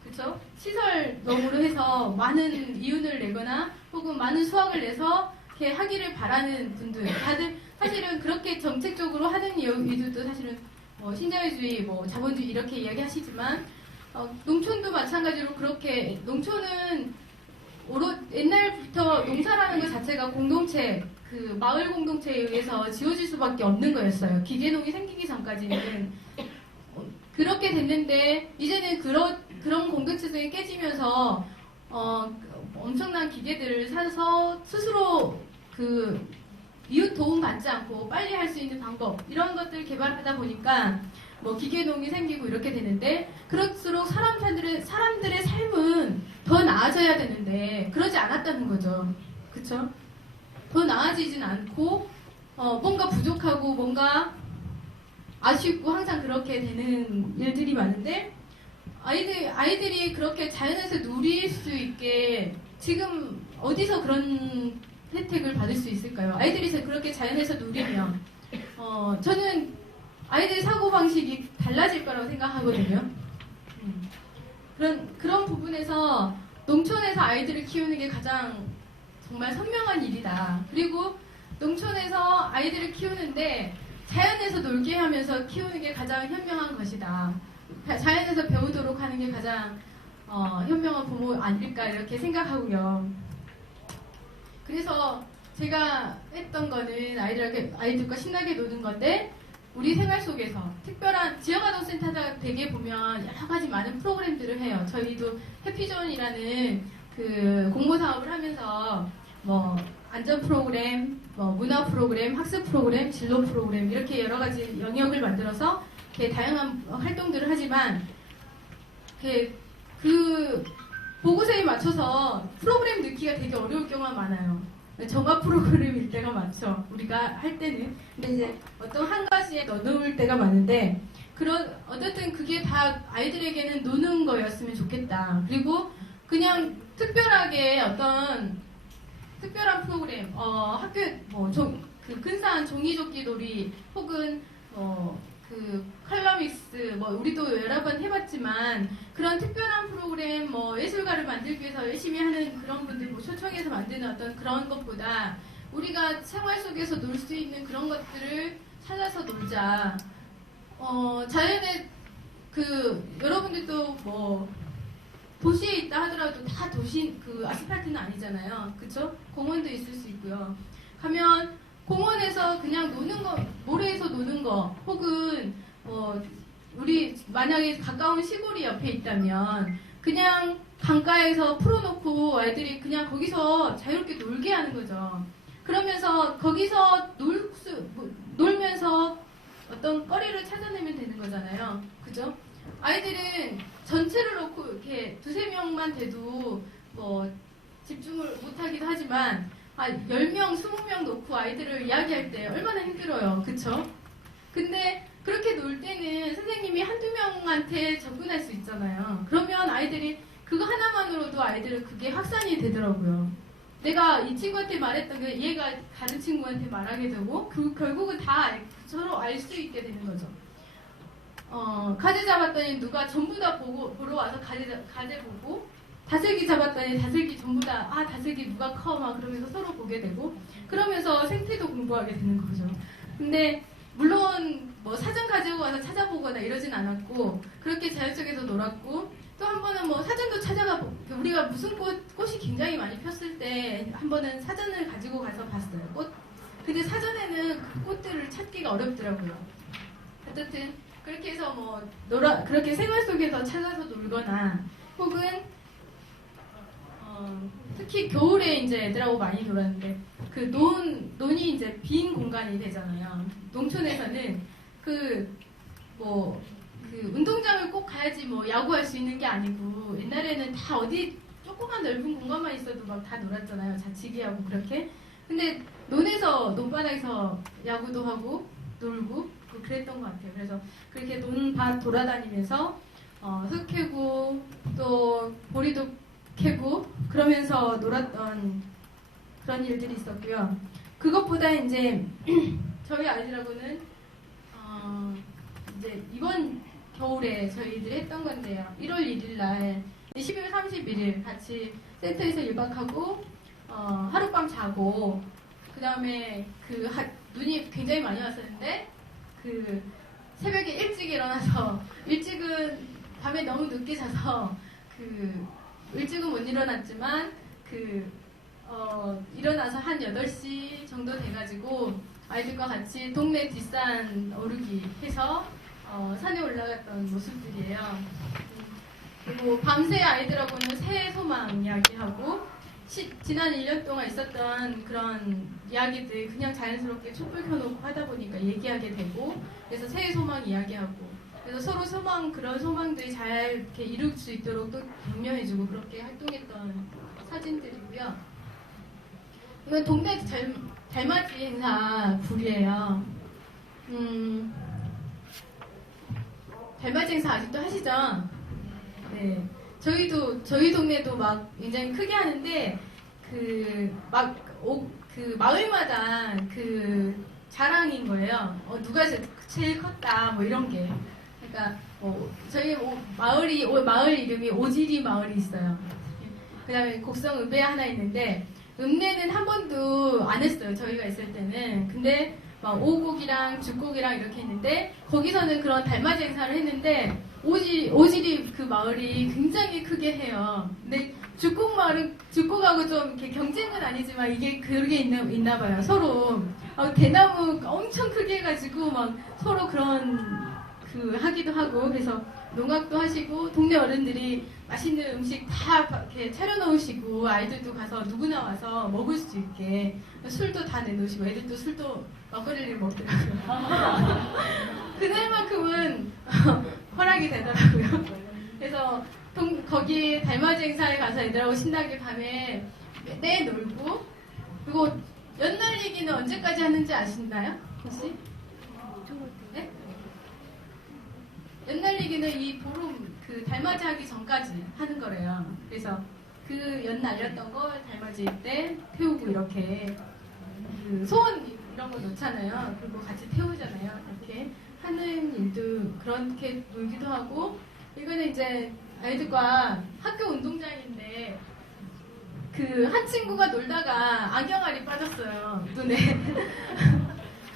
그쵸? 시설 농으로 해서 많은 이윤을 내거나 혹은 많은 수확을 내서 이렇게 하기를 바라는 분들 다들 사실은 그렇게 정책적으로 하는 이유들도 사실은 신자유주의, 자본주의 이렇게 이야기하시지만 농촌도 마찬가지로 그렇게 농촌은 옛날부터 농사라는 것 자체가 공동체 마을 공동체에 의해서 지어질 수밖에 없는 거였어요. 기계농이 생기기 전까지는 그렇게 됐는데 이제는 그런 공동체성이 깨지면서 엄청난 기계들을 사서 스스로 이웃 도움 받지 않고 빨리 할 수 있는 방법 이런 것들을 개발하다 보니까 기계농이 생기고 이렇게 되는데 그럴수록 사람들의 삶은 더 나아져야 되는데 그러지 않았다는 거죠. 그쵸? 더 나아지진 않고 뭔가 부족하고 뭔가 아쉽고 항상 그렇게 되는 일들이 많은데 아이들이 그렇게 자연에서 누릴 수 있게 지금 어디서 그런 혜택을 받을 수 있을까요? 아이들이 그렇게 자연에서 누리면 저는 아이들 사고방식이 달라질 거라고 생각하거든요. 그런 부분에서 농촌에서 아이들을 키우는 게 가장 정말 선명한 일이다. 그리고 농촌에서 아이들을 키우는데 자연에서 놀게 하면서 키우는 게 가장 현명한 것이다. 자연에서 배우도록 하는 게 가장 현명한 부모 아닐까 이렇게 생각하고요. 그래서 제가 했던 거는 아이들과 신나게 노는 건데 우리 생활 속에서 특별한 지역아동센터가 되게 보면 여러 가지 많은 프로그램들을 해요. 저희도 해피존이라는 그 공모 사업을 하면서 뭐 안전 프로그램, 뭐 문화 프로그램, 학습 프로그램, 진로 프로그램 이렇게 여러 가지 영역을 만들어서 이렇게 다양한 활동들을 하지만 그 보고서에 맞춰서 프로그램 넣기가 되게 어려울 경우가 많아요. 정화 프로그램일 때가 많죠. 우리가 할 때는. 근데 이제 어떤 한 가지에 넣어놓을 때가 많은데 어쨌든 그게 다 아이들에게는 노는 거였으면 좋겠다. 그리고 그냥 특별하게 어떤 특별한 프로그램, 학교 그 근사한 종이접기 놀이 혹은 그 컬러믹스 우리도 여러 번 해봤지만 그런 특별한 프로그램 예술가를 만들기 위해서 열심히 하는 그런 분들 초청해서 만드는 어떤 그런 것보다 우리가 생활 속에서 놀 수 있는 그런 것들을 찾아서 놀자. 자연에 여러분들도 도시에 있다 하더라도 다 아스팔트는 아니잖아요. 그쵸? 공원도 있을 수 있고요. 가면 공원에서 그냥 노는 거, 모래에서 노는 거, 혹은 우리 만약에 가까운 시골이 옆에 있다면 그냥 강가에서 풀어놓고 아이들이 그냥 거기서 자유롭게 놀게 하는 거죠. 그러면서 거기서 놀면서 어떤 거리를 찾아내면 되는 거잖아요. 그죠? 아이들은 전체를 놓고 이렇게 두세 명만 돼도 집중을 못하기도 하지만 10명, 20명 놓고 아이들을 이야기할 때 얼마나 힘들어요. 그쵸? 근데 그렇게 놀 때는 선생님이 한두 명한테 접근할 수 있잖아요. 그러면 아이들이 그거 하나만으로도 아이들은 그게 확산이 되더라고요. 내가 이 친구한테 말했던 게 얘가 다른 친구한테 말하게 되고 결국은 다 서로 알 수 있게 되는 거죠. 가재 잡았더니 누가 전부 다 보러 와서 가재 보고 다슬기 잡았더니 다슬기 전부 다 다슬기 누가 커 막 그러면서 서로 보게 되고 그러면서 생태도 공부하게 되는 거죠. 근데 물론 사전 가지고 와서 찾아보거나 이러진 않았고 그렇게 자연 속에서 놀았고 또 한 번은 사전도 우리가 무슨 꽃이 굉장히 많이 폈을 때 한 번은 사전을 가지고 가서 봤어요. 근데 사전에는 그 꽃들을 찾기가 어렵더라고요. 어쨌든 그렇게 해서 그렇게 생활 속에서 찾아서 놀거나 혹은 특히 겨울에 이제 애들하고 많이 놀았는데 그 논이 이제 빈 공간이 되잖아요. 농촌에서는 그 운동장을 꼭 가야지 야구할 수 있는 게 아니고 옛날에는 다 어디 조그만 넓은 공간만 있어도 막 다 놀았잖아요. 자치기하고 그렇게. 근데 논바닥에서 야구도 하고 놀고 그랬던 것 같아요. 그래서 그렇게 논밭 돌아다니면서 흙 캐고 또 보리도 캐고 그러면서 놀았던 그런 일들이 있었고요. 그것보다 이제 저희 아이들하고는 이제 이번 겨울에 저희들이 했던 건데요. 1월 1일 날 12월 31일 같이 센터에서 1박하고 하룻밤 자고 그 다음에 눈이 굉장히 많이 왔었는데 새벽에 일찍 일어나서 일찍은 밤에 너무 늦게 자서 일찍은 못 일어났지만 일어나서 한 8시 정도 돼가지고 아이들과 같이 동네 뒷산 오르기 해서 산에 올라갔던 모습들이에요. 그리고 밤새 아이들하고는 새해 소망 이야기하고 지난 1년 동안 있었던 그런 이야기들 그냥 자연스럽게 촛불 켜놓고 하다 보니까 얘기하게 되고 그래서 새해 소망 이야기하고 그래서 서로 그런 소망들이 잘 이렇게 이룰 수 있도록 또 격려해주고 그렇게 활동했던 사진들이고요. 그 동네 달맞이 행사 굴이에요. 달맞이 행사 아직도 하시죠? 네. 저희 동네도 막 굉장히 크게 하는데, 그 마을마다 그 자랑인 거예요. 누가 제일 컸다, 뭐 이런 게. 그러니까, 저희 마을 이름이 오지리 마을이 있어요. 그 다음에 곡성읍에 하나 있는데, 읍내는 한 번도 안 했어요. 저희가 있을 때는. 근데 막 오곡이랑 죽곡이랑 이렇게 했는데 거기서는 그런 달맞이 행사를 했는데 오지리 그 마을이 굉장히 크게 해요. 근데 죽곡하고 좀 이렇게 경쟁은 아니지만 이게 그게 있나 봐요. 서로 대나무 엄청 크게 해가지고 막 서로 그런 하기도 하고 그래서 농악도 하시고 동네 어른들이 맛있는 음식 다 이렇게 차려놓으시고 아이들도 가서 누구나 와서 먹을 수 있게 술도 다 내놓으시고 애들도 술도 막걸리를 먹더라고요. 그날만큼은 허락이 되더라고요. 그래서 거기 달맞이 행사에 가서 애들하고 신나게 밤에 놀고 그리고 연날리기는 언제까지 하는지 아시나요? 혹시? 네? 연날리기는 이 보름 달맞이 하기 전까지 하는 거래요. 그래서 그 연 날렸던 거 달맞이 때 태우고 이렇게 소원 이런 거 놓잖아요. 그리고 같이 태우잖아요. 이렇게 하는 일도 그렇게 놀기도 하고 이거는 이제 아이들과 학교 운동장인데 한 친구가 놀다가 안경알이 빠졌어요. 눈에.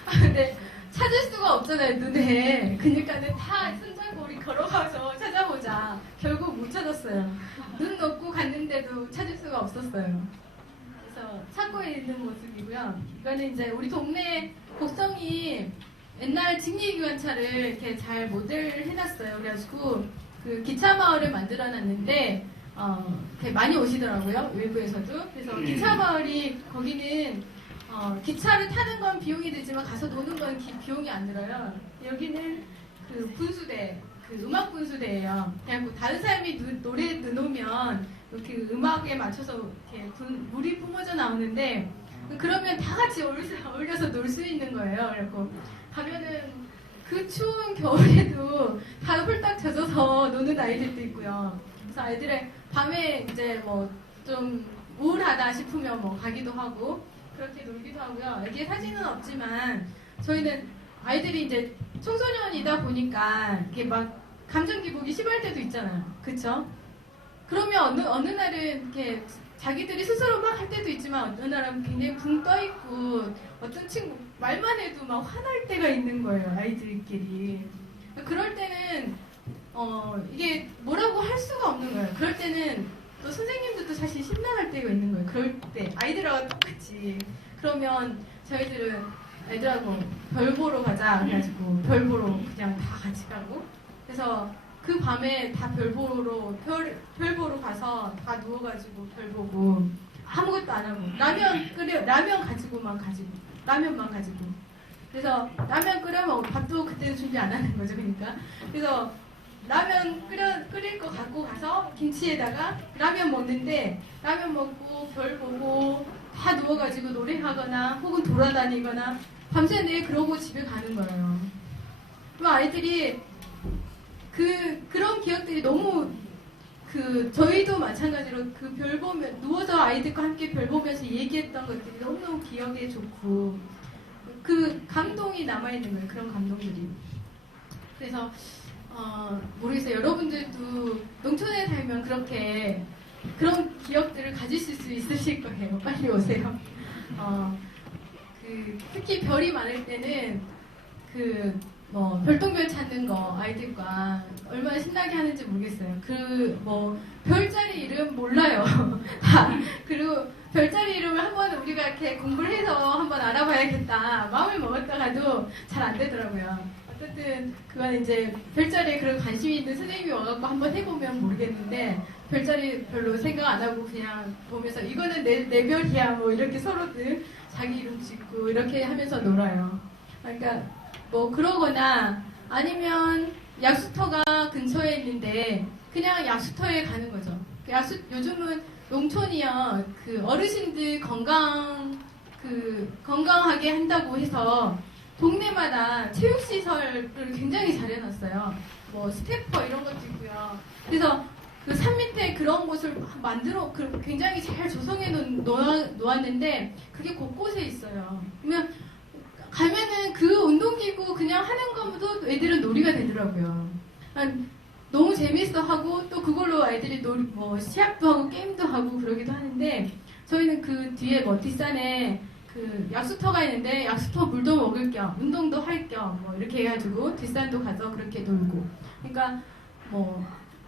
근데 찾을 수가 없잖아요, 눈에. 그러니까는 다 손잡고 우리 걸어가서 찾아보자. 결국 못 찾았어요. 눈 놓고 갔는데도 찾을 수가 없었어요. 그래서 찾고 있는 모습이고요. 이거는 이제 우리 동네 곡성이 옛날 직리기관차를 이렇게 잘 모델을 해놨어요. 그래가지고 기차 마을을 만들어놨는데 이렇게 많이 오시더라고요. 외부에서도. 그래서 기차 마을이 거기는 기차를 타는 건 비용이 들지만 가서 노는 건 비용이 안 들어요. 여기는 분수대, 음악 분수대예요. 그냥 다른 사람이 노래 넣으면 이렇게 음악에 맞춰서 이렇게 물이 뿜어져 나오는데 그러면 다 같이 어울려서 놀 수 있는 거예요. 그래서 가면은 그 추운 겨울에도 다 홀딱 젖어서 노는 아이들도 있고요. 그래서 아이들의 밤에 이제 뭐 좀 우울하다 싶으면 뭐 가기도 하고 그렇게 놀기도 하고요. 이게 사진은 없지만 저희는 아이들이 이제 청소년이다 보니까 이게 막 감정 기복이 심할 때도 있잖아요. 그쵸? 그러면 어느 날은 이렇게 자기들이 스스로 막 할 때도 있지만 어느 날은 굉장히 붕 떠 있고 어떤 친구 말만 해도 막 화날 때가 있는 거예요. 아이들끼리. 그럴 때는 이게 뭐라고 할 수가 없는 거예요. 그럴 때는 또 선생님들도 사실 심란할 때가 있는 거예요. 그럴 때 아이들하고 똑같이 그러면 저희들은 애들하고 별 보러 가자 그래가지고 별 보러 그냥 다 같이 가고 그래서 그 밤에 다 별 보러 가서 다 누워가지고 별 보고 아무것도 안 하고 라면 가지고만 가지고 그래서 라면 끓여 먹고 밥도 그때는 준비 안 하는 거죠. 그러니까 그래서 라면 끓일 거 갖고 가서 김치에다가 라면 먹는데 라면 먹고 별 보고 다 누워가지고 노래하거나 혹은 돌아다니거나 밤새 그러고 집에 가는 거예요. 그럼 아이들이 그런 기억들이 너무 저희도 마찬가지로 별 보면 누워서 아이들과 함께 별 보면서 얘기했던 것들이 너무너무 기억에 좋고 감동이 남아있는 거예요. 그런 감동들이. 그래서 모르겠어요. 여러분들도 농촌에 살면 그런 기억들을 가지실 수 있으실 거예요. 빨리 오세요. 특히 별이 많을 때는 별똥별 찾는 거 아이들과 얼마나 신나게 하는지 모르겠어요. 별자리 이름 몰라요. 그리고 별자리 이름을 한번 우리가 이렇게 공부를 해서 한번 알아봐야겠다 마음을 먹었다가도 잘 안 되더라고요. 어쨌든 그건 이제 별자리에 그런 관심이 있는 선생님이 와갖고 한번 해보면 모르겠는데 별자리 별로 생각 안 하고 그냥 보면서 이거는 내 별이야 뭐 이렇게 서로들 자기 이름 짓고 이렇게 하면서 놀아요. 그러니까 그러거나 아니면 약수터가 근처에 있는데 그냥 약수터에 가는 거죠. 요즘은 농촌이요 어르신들 건강 건강하게 한다고 해서 동네마다 체육시설을 굉장히 잘 해놨어요. 뭐 스태퍼 이런 것도 있고요. 그래서 그 산 밑에 그런 곳을 만들어 굉장히 잘 조성해 놓았는데 그게 곳곳에 있어요. 그러면 가면은 그 운동기구 그냥 하는 것도 애들은 놀이가 되더라고요. 너무 재밌어 하고 또 그걸로 아이들이 뭐 시합도 하고 게임도 하고 그러기도 하는데 저희는 그 뒤에 뭐 뒷산에 그 약수터가 있는데 약수터 물도 먹을 겸 운동도 할 겸 뭐 이렇게 해가지고 뒷산도 가서 그렇게 놀고 그러니까 뭐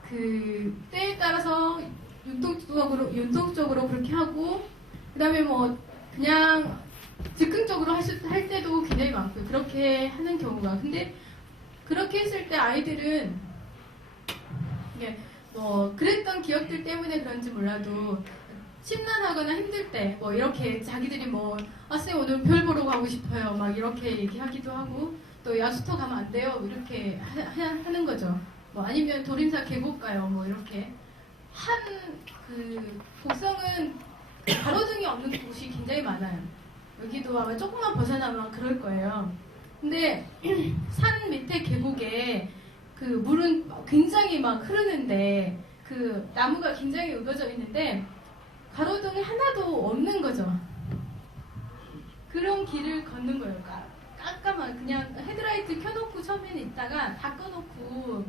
그 때에 따라서 윤통적으로 그렇게 하고 그다음에 뭐 그냥 즉흥적으로 할 때도 굉장히 많고요. 그렇게 하는 경우가 근데 그렇게 했을 때 아이들은 이게 뭐 그랬던 기억들 때문에 그런지 몰라도 심란하거나 힘들 때 뭐 이렇게 자기들이 뭐 쌤 오늘 별 보러 가고 싶어요 막 이렇게 얘기하기도 하고 또 야수터 가면 안 돼요 이렇게 하는 거죠. 뭐 아니면 도림사 계곡 가요 뭐 이렇게 그 곡성은 가로등이 없는 곳이 굉장히 많아요. 여기도 아마 조금만 벗어나면 그럴 거예요. 근데 산 밑에 계곡에 그 물은 굉장히 막 흐르는데 그 나무가 굉장히 우거져 있는데 가로등이 하나도 없는 거죠. 그런 길을 걷는 거예요. 깜깜한 그냥 헤드라이트 켜놓고 처음에는 있다가 다 꺼놓고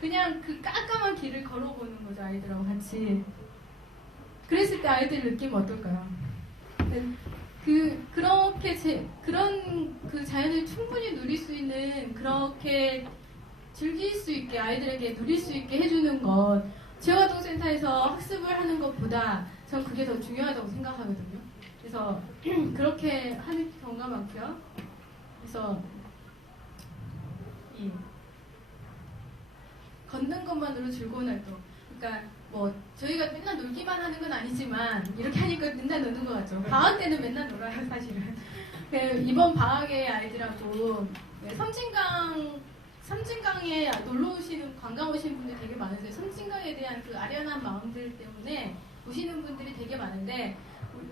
그냥 그 깜깜한 길을 걸어보는 거죠. 아이들하고 같이. 그랬을 때 아이들 느낌 어떨까요? 그런 그 자연을 충분히 누릴 수 있는 그렇게 즐길 수 있게 아이들에게 누릴 수 있게 해주는 것 지역아동센터에서 학습을 하는 것보다 전 그게 더 중요하다고 생각하거든요. 그래서 그렇게 하는 경우가 많고요. 그래서 걷는 것만으로 즐거운 활동. 그러니까 뭐 저희가 맨날 놀기만 하는 건 아니지만 이렇게 하니까 맨날 노는 것 같죠. 방학 때는 맨날 놀아요 사실은. 이번 방학에 아이들하고 섬진강에 놀러 오시는 관광 오시는 분들이 되게 많으세요. 섬진강에 대한 그 아련한 마음들 때문에 오시는 분들이 되게 많은데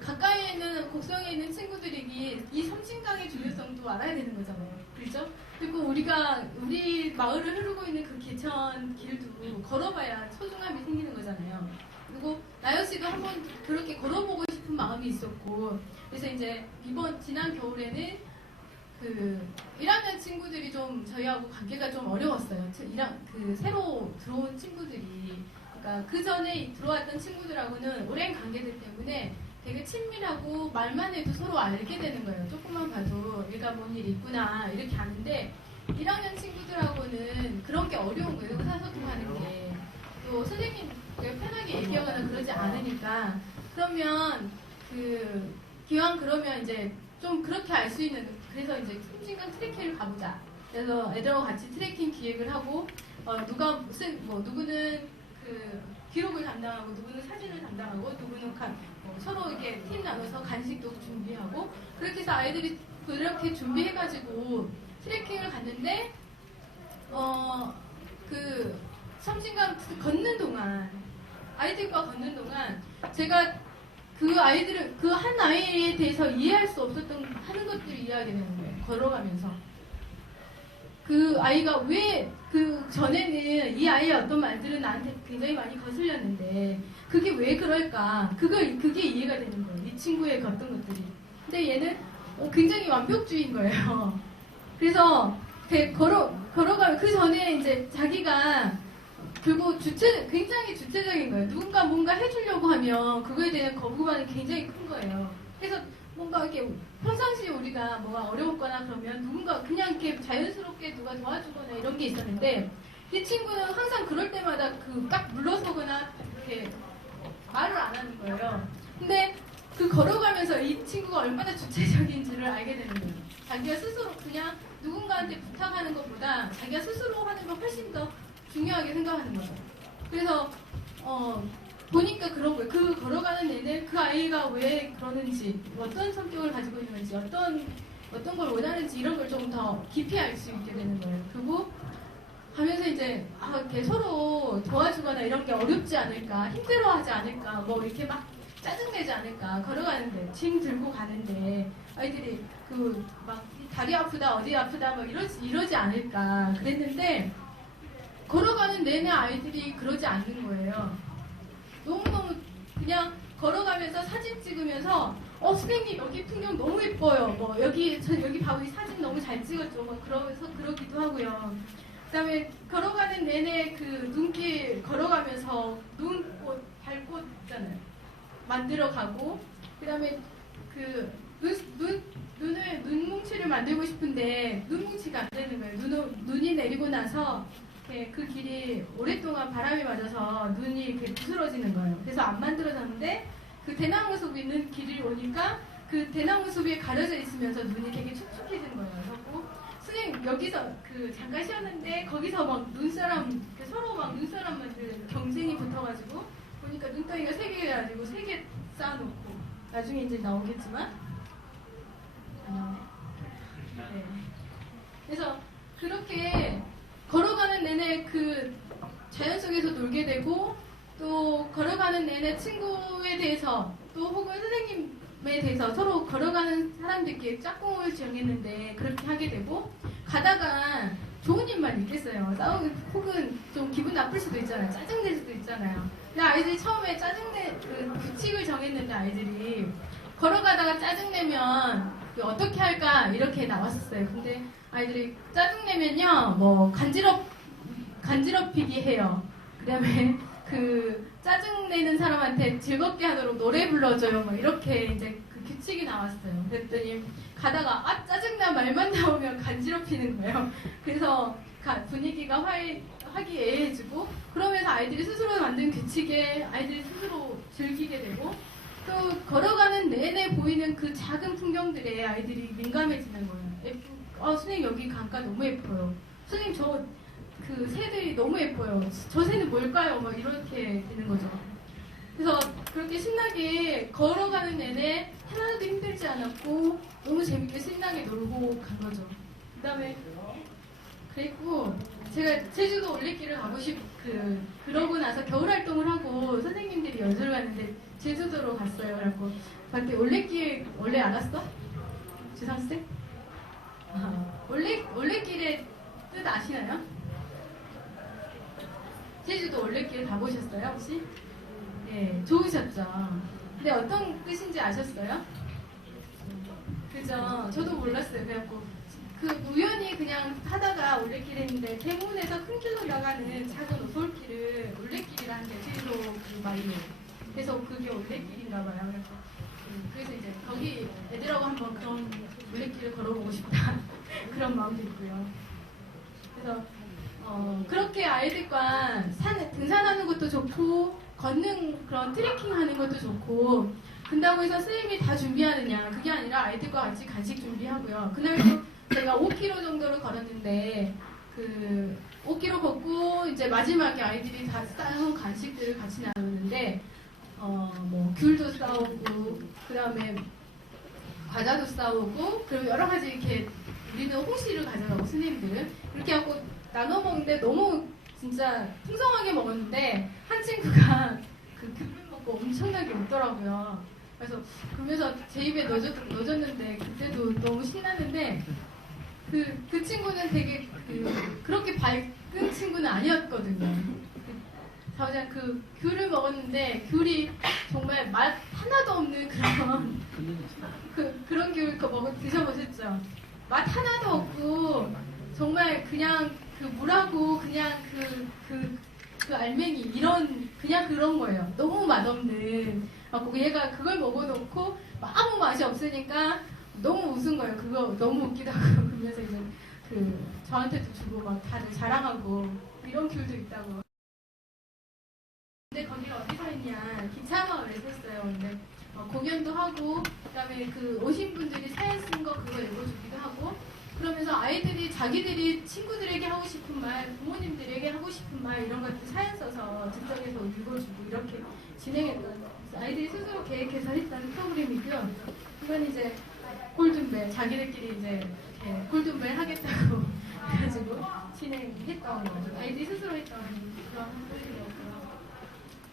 가까이에 있는 곡성에 있는 친구들이 이 섬진강의 중요성도 알아야 되는 거잖아요. 그렇죠? 그리고 우리 마을을 흐르고 있는 그 개천 길도 걸어봐야 소중함이 생기는 거잖아요. 그리고 나연 씨도 한번 그렇게 걸어보고 싶은 마음이 있었고 그래서 이제 지난 겨울에는 그 1학년 친구들이 좀 저희하고 관계가 좀 어려웠어요. 새로 들어온 친구들이 그러니까 그 전에 들어왔던 친구들하고는 오랜 관계들 때문에 되게 친밀하고 말만 해도 서로 알게 되는 거예요. 조금만 봐도 얘가 뭔 일이 있구나 이렇게 아는데 1학년 친구들하고는 그런 게 어려운 거예요. 의사소통하는 게. 또 선생님 편하게 얘기하거나 그러지 않으니까 그러면 기왕 그러면 이제 좀 그렇게 알 수 있는 그래서 이제 섬진강 트레킹을 가보자. 그래서 애들하고 같이 트레킹 기획을 하고 누구는 그 기록을 담당하고 누구는 사진을 담당하고 누구는 서로 이렇게 팀 나눠서 간식도 준비하고 그렇게 해서 아이들이 그렇게 준비해가지고 트레킹을 갔는데 그 섬진강 걷는 동안 아이들과 걷는 동안 제가 그 한 아이에 대해서 이해할 수 없었던 하는 것들을 이해하게 되는 거예요. 걸어가면서 그 아이가 왜 그 전에는 이 아이의 어떤 말들은 나한테 굉장히 많이 거슬렸는데 그게 왜 그럴까? 그게 이해가 되는 거예요. 이 친구의 어떤 것들이. 근데 얘는 굉장히 완벽주의인 거예요. 그래서 걸어가면 그 전에 이제 자기가 그리고 굉장히 주체적인 거예요. 누군가 뭔가 해주려고 하면 그거에 대한 거부감이 굉장히 큰 거예요. 그래서 뭔가 이렇게 평상시에 우리가 뭐가 어려웠거나 그러면 누군가 그냥 이렇게 자연스럽게 누가 도와주거나 이런 게 있었는데 이 친구는 항상 그럴 때마다 딱 물러서거나 이렇게 말을 안 하는 거예요. 근데 걸어가면서 이 친구가 얼마나 주체적인지를 알게 되는 거예요. 자기가 스스로 그냥 누군가한테 부탁하는 것보다 자기가 스스로 하는 걸 훨씬 더 중요하게 생각하는 거예요. 그래서 보니까 그런 거예요. 걸어가는 내내 그 아이가 왜 그러는지, 어떤 성격을 가지고 있는지, 어떤 걸 원하는지 이런 걸 좀 더 깊이 알 수 있게 되는 거예요. 그리고 가면서 이제 이렇게 서로 도와주거나 이런 게 어렵지 않을까, 힘들어하지 않을까, 뭐 이렇게 막 짜증내지 않을까. 걸어가는데 짐 들고 가는데 아이들이 그 막 다리 아프다 어디 아프다 막 이러지 않을까 그랬는데 걸어가는 내내 아이들이 그러지 않는 거예요. 너무너무 그냥 걸어가면서 사진 찍으면서 선생님 여기 풍경 너무 예뻐요. 뭐 여기 봐봐 이 사진 너무 잘 찍었죠. 뭐 그러면서 그러기도 하고요. 그다음에 걸어가는 내내 그 눈길 걸어가면서 눈꽃 발꽃 있잖아요. 만들어가고 그다음에 그 눈뭉치를 만들고 싶은데 눈뭉치가 안 되는 거예요. 눈이 내리고 나서 그 길이 오랫동안 바람이 맞아서 눈이 이렇게 부스러지는 거예요. 그래서 안 만들어졌는데 그 대나무 숲 있는 길이 오니까 그 대나무 숲이 가려져 있으면서 눈이 되게 촉촉해진 거예요. 그래서 선생님 여기서 그 잠깐 쉬었는데 거기서 막 눈사람 서로 막 눈사람 만들 경쟁이 붙어가지고 보니까 눈덩이가 3개 가지고 3개 쌓아놓고 나중에 이제 나오겠지만 네. 그래서 그렇게 걸어가는 내내 그 자연 속에서 놀게 되고 또 걸어가는 내내 친구에 대해서 또 혹은 선생님에 대해서 서로 걸어가는 사람들끼리 짝꿍을 정했는데 그렇게 하게 되고 가다가 좋은 일만 있겠어요. 싸우고 혹은 좀 기분 나쁠 수도 있잖아요. 짜증낼 수도 있잖아요. 근데 아이들이 처음에 그 규칙을 정했는데 아이들이 걸어가다가 짜증내면 어떻게 할까 이렇게 나왔었어요. 근데 아이들이 짜증내면요 뭐 간지럽히기 해요. 그다음에 그 짜증내는 사람한테 즐겁게 하도록 노래 불러줘요. 막 이렇게 이제 그 규칙이 나왔어요. 그랬더니 가다가 짜증나 말만 나오면 간지럽히는 거예요. 그래서 분위기가 화기애애해지고 그러면서 아이들이 스스로 만든 규칙에 아이들이 스스로 즐기게 되고 또 걸어가는 내내 보이는 그 작은 풍경들에 아이들이 민감해지는 거예요. 선생님 여기 강가 너무 예뻐요. 선생님 저 그 새들이 너무 예뻐요. 저 새는 뭘까요? 막 이렇게 되는 거죠. 그래서 그렇게 신나게 걸어가는 내내 하나도 힘들지 않았고 너무 재밌게 신나게 놀고 간 거죠. 그다음에 그리고 제가 제주도 올레길을 가고 그러고 나서 겨울 활동을 하고 선생님들이 연수를 갔는데 제주도로 갔어요. 그래갖고 밖에 올레길 원래 알았어? 주상쌤? 올레길의 뜻 아시나요? 제주도 올레길 가보셨어요 혹시? 네, 좋으셨죠? 근데 어떤 뜻인지 아셨어요? 그죠? 저도 몰랐어요. 그래갖고 그 우연히 그냥 타다가 올레길에 있는데 대문에서 큰 길로 나가는 작은 오솔길을 올레길이라는 게 제주도 그 말이에요. 그래서 그게 올레길인가 봐요. 그래서 이제 거기 애들하고 한번 그런 올레길을 걸어보고 싶다 그런 마음도 있고요. 그래서 그렇게 아이들과 등산하는 것도 좋고 걷는 그런 트레킹 하는 것도 좋고 근다고 해서 선생님이 다 준비하느냐 그게 아니라 아이들과 같이 간식 준비하고요. 그날도 제가 5km 정도를 걸었는데 그 5km 걷고 이제 마지막에 아이들이 다 싸온 간식들을 같이 나눴는데 뭐 귤도 싸오고 그 다음에 과자도 싸오고 그리고 여러 가지 이렇게 우리는 홍시를 가져가고 선생님들은 이렇게 하고 나눠 먹는데 너무 진짜 풍성하게 먹었는데 한 친구가 그 귤을 먹고 엄청나게 웃더라고요. 그래서 그러면서 제 입에 넣어줬는데 그때도 너무 신났는데 그 친구는 되게 그렇게 밝은 친구는 아니었거든요. 그냥 그 귤을 먹었는데 귤이 정말 맛 하나도 없는 그런 귤 드셔보셨죠? 맛 하나도 없고 정말 그냥 그 물하고 그냥 그 알맹이 이런 그냥 그런 거예요. 너무 맛없는. 얘가 그걸 먹어놓고 아무 맛이 없으니까 너무 웃은 거예요. 그거 너무 웃기다고 그러면서 이제 저한테도 주고 막 다들 자랑하고 이런 귤도 있다고. 근데 거기가 어디서 했냐? 기차마을에서 했어요. 근데 공연도 하고 그다음에 오신 분들이 사연 쓴 거 그거 읽어주기도 하고 그러면서 아이들이 자기들이 친구들에게 하고 싶은 말, 부모님들에게 하고 싶은 말 이런 것들 사연 써서 즉석에서 읽어주고 이렇게 진행했던 아이들이 스스로 계획해서 했던 프로그램이고요. 이건 이제 골든벨 자기들끼리 이제 골든벨 하겠다고 해가지고 진행했던 거죠. 아이들이 스스로 했던 그런 프로그램이었고요.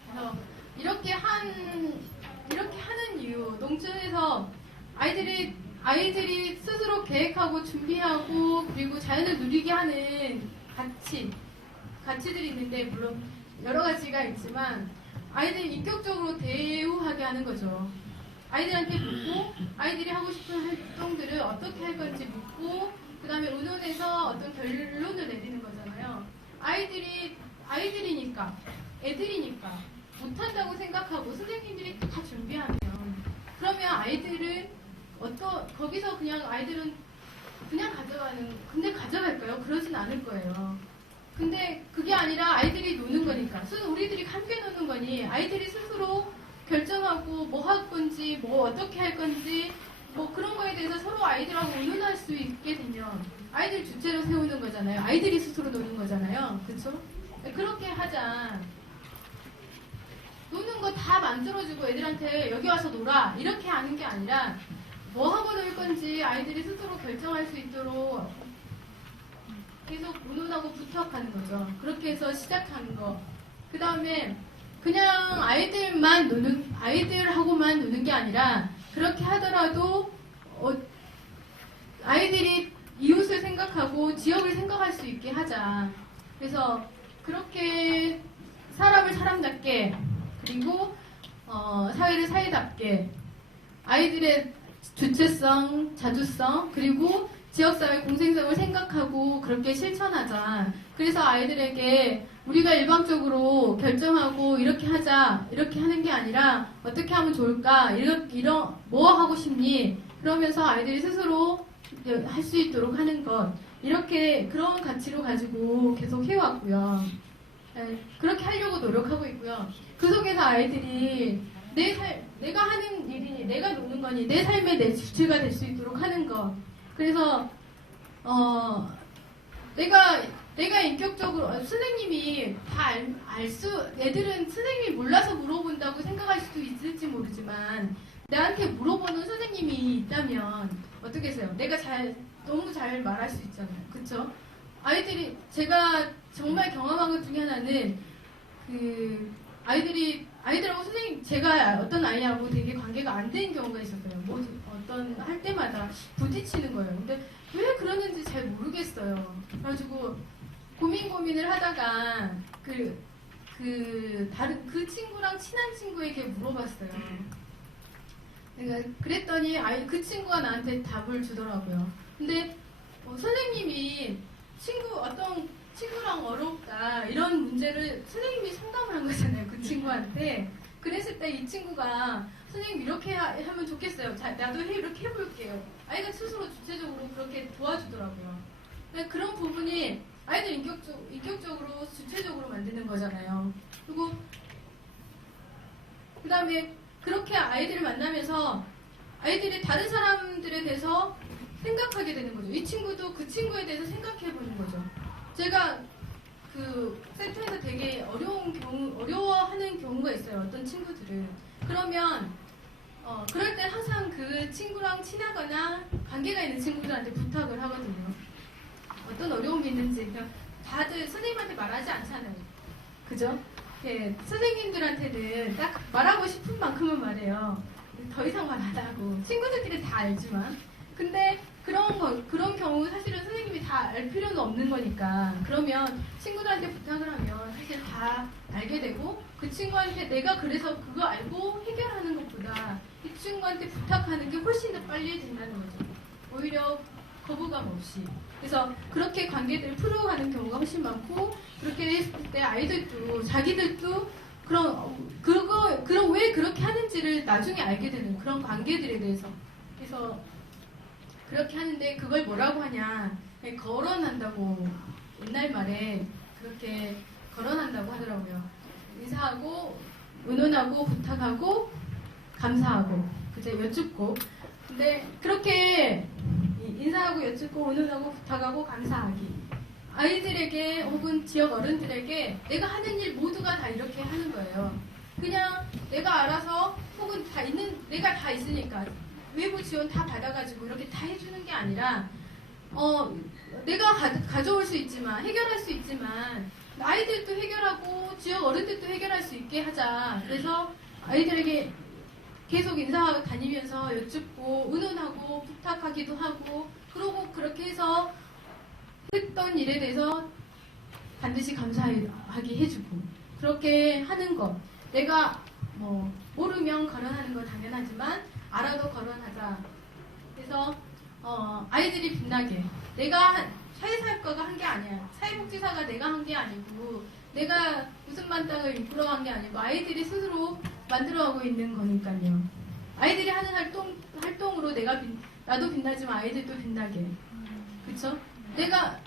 그래서 이렇게 한 이렇게 하는 이유, 농촌에서 아이들이 스스로 계획하고 준비하고 그리고 자연을 누리게 하는 가치들이 있는데 물론 여러 가지가 있지만 아이들 인격적으로 대우하게 하는 거죠. 아이들한테 묻고 아이들이 하고 싶은 활동들을 어떻게 할 건지 묻고 그 다음에 의논해서 어떤 결론을 내리는 거잖아요. 아이들이니까 애들이니까 못한다고 생각하고 선생님들이 다 준비하면 그러면 아이들은 거기서 그냥 아이들은 그냥 근데 가져갈까요? 그러진 않을 거예요. 근데 그게 아니라 아이들이 노는 거니까 우리들이 함께 노는 거니 아이들이 스스로 결정하고 뭐 할 건지 뭐 어떻게 할 건지 뭐 그런 거에 대해서 서로 아이들하고 의논할 수 있게 되면 아이들 주체로 세우는 거잖아요. 아이들이 스스로 노는 거잖아요. 그렇죠? 그렇게 하자. 노는 거 다 만들어주고 애들한테 여기 와서 놀아 이렇게 하는 게 아니라 뭐 하고 놀 건지 아이들이 스스로 결정할 수 있도록 계속 의논하고 부탁하는 거죠. 그렇게 해서 시작하는 거. 그 다음에 그냥 아이들하고만 노는 게 아니라 그렇게 하더라도 아이들이 이웃을 생각하고 지역을 생각할 수 있게 하자. 그래서 그렇게 사람을 사람답게 그리고 사회를 사회답게 아이들의 주체성, 자주성 그리고 지역사회 공생성을 생각하고 그렇게 실천하자. 그래서 아이들에게 우리가 일방적으로 결정하고 이렇게 하자 이렇게 하는 게 아니라 어떻게 하면 좋을까 이런 뭐 하고 싶니 그러면서 아이들이 스스로 할 수 있도록 하는 것 이렇게 그런 가치로 가지고 계속 해왔고요. 그렇게 하려고 노력하고 있고요. 그 속에서 아이들이 내가 하는 일이니 내가 노는 거니 내 삶의 내 주체가 될 수 있도록 하는 것. 그래서 내가 인격적으로 선생님이 다 애들은 선생님이 몰라서 물어본다고 생각할 수도 있을지 모르지만 나한테 물어보는 선생님이 있다면 어떻게 하세요? 내가 너무 잘 말할 수 있잖아요. 그쵸? 제가 정말 경험한 것 중에 하나는 아이들하고 선생님, 제가 어떤 아이하고 되게 관계가 안 되는 경우가 있었어요. 뭐 할 때마다 부딪히는 거예요. 근데 왜 그러는지 잘 모르겠어요. 그래가지고 고민을 하다가 그 친구랑 친한 친구에게 물어봤어요. 그랬더니 그 친구가 나한테 답을 주더라고요. 근데 선생님이 어떤 친구랑 어렵다 이런 문제를 선생님이 상담을 한 거잖아요. 그 친구한테. 그랬을 때 이 친구가 선생님 이렇게 하면 좋겠어요. 나도 이렇게 해볼게요. 아이가 스스로 주체적으로 그렇게 도와주더라고요. 그런 부분이 아이들 인격적으로 주체적으로 만드는 거잖아요. 그리고 그 다음에 그렇게 아이들을 만나면서 아이들이 다른 사람들에 대해서 생각하게 되는 거죠. 이 친구도 그 친구에 대해서 생각해 보는 거죠. 제가 그 센터에서 되게 어려워하는 경우가 있어요. 어떤 친구들은. 그러면 그럴 때 항상 그 친구랑 친하거나 관계가 있는 친구들한테 부탁을 하거든요. 어떤 어려움이 있는지. 그냥 다들 선생님한테 말하지 않잖아요. 그죠? 선생님들한테는 딱 말하고 싶은 만큼은 말해요. 더 이상 말 안 하고. 친구들끼리 다 알지만. 근데 그런 경우 사실은 선생님이 다 알 필요는 없는 거니까. 그러면 친구들한테 부탁을 하면 사실 다 알게 되고 그 친구한테 내가 그래서 그거 알고 해결하는 것보다 이 친구한테 부탁하는 게 훨씬 더 빨리 된다는 거죠. 오히려 거부감 없이. 그래서 그렇게 관계들을 풀어가는 경우가 훨씬 많고 그렇게 했을 때 아이들도 자기들도 그럼 왜 그렇게 하는지를 나중에 알게 되는 그런 관계들에 대해서. 그래서 그렇게 하는데 그걸 뭐라고 하냐. 거론한다고 옛날 말에 그렇게 거론한다고 하더라고요. 인사하고 의논하고 부탁하고 감사하고 그제 여쭙고. 근데 그렇게 인사하고 여쭙고 의논하고 부탁하고 감사하기. 아이들에게 혹은 지역 어른들에게 내가 하는 일 모두가 다 이렇게 하는 거예요. 그냥 내가 알아서 혹은 내가 다 있으니까 외부 지원 다 받아가지고 이렇게 다 해주는 게 아니라 내가 가져올 수 있지만 해결할 수 있지만 아이들도 해결하고 지역 어른들도 해결할 수 있게 하자. 그래서 아이들에게 계속 인사 다니면서 여쭙고 의논하고 부탁하기도 하고 그러고 그렇게 해서 했던 일에 대해서 반드시 감사하게 해주고 그렇게 하는 것. 내가 뭐 모르면 거론하는 건 당연하지만 알아도 거론하자. 그래서 아이들이 빛나게 내가 사회사업가가 한 게 아니야. 사회복지사가 내가 한 게 아니고 내가 무슨 만땅을 이끌어간 게 아니고 아이들이 스스로 만들어가고 있는 거니까요. 아이들이 하는 활동으로 나도 빛나지만 아이들도 빛나게. 그쵸? 내가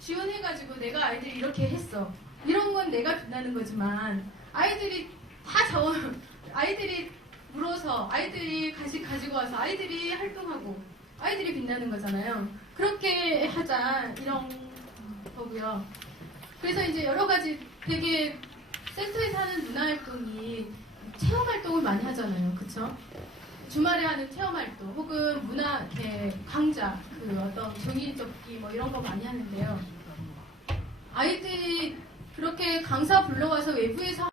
지원해가지고 내가 아이들이 이렇게 했어. 이런 건 내가 빛나는 거지만 아이들이 아이들이 물어서 아이들이 가지고 와서 아이들이 활동하고 아이들이 빛나는 거잖아요. 그렇게 하자 이런 거고요. 그래서 이제 여러 가지 되게 센터에서 하는 문화활동이 체험활동을 많이 하잖아요. 그쵸? 주말에 하는 체험활동 혹은 문화 강좌 어떤 종이 접기 뭐 이런 거 많이 하는데요. 아이들이 그렇게 강사 불러와서 외부에서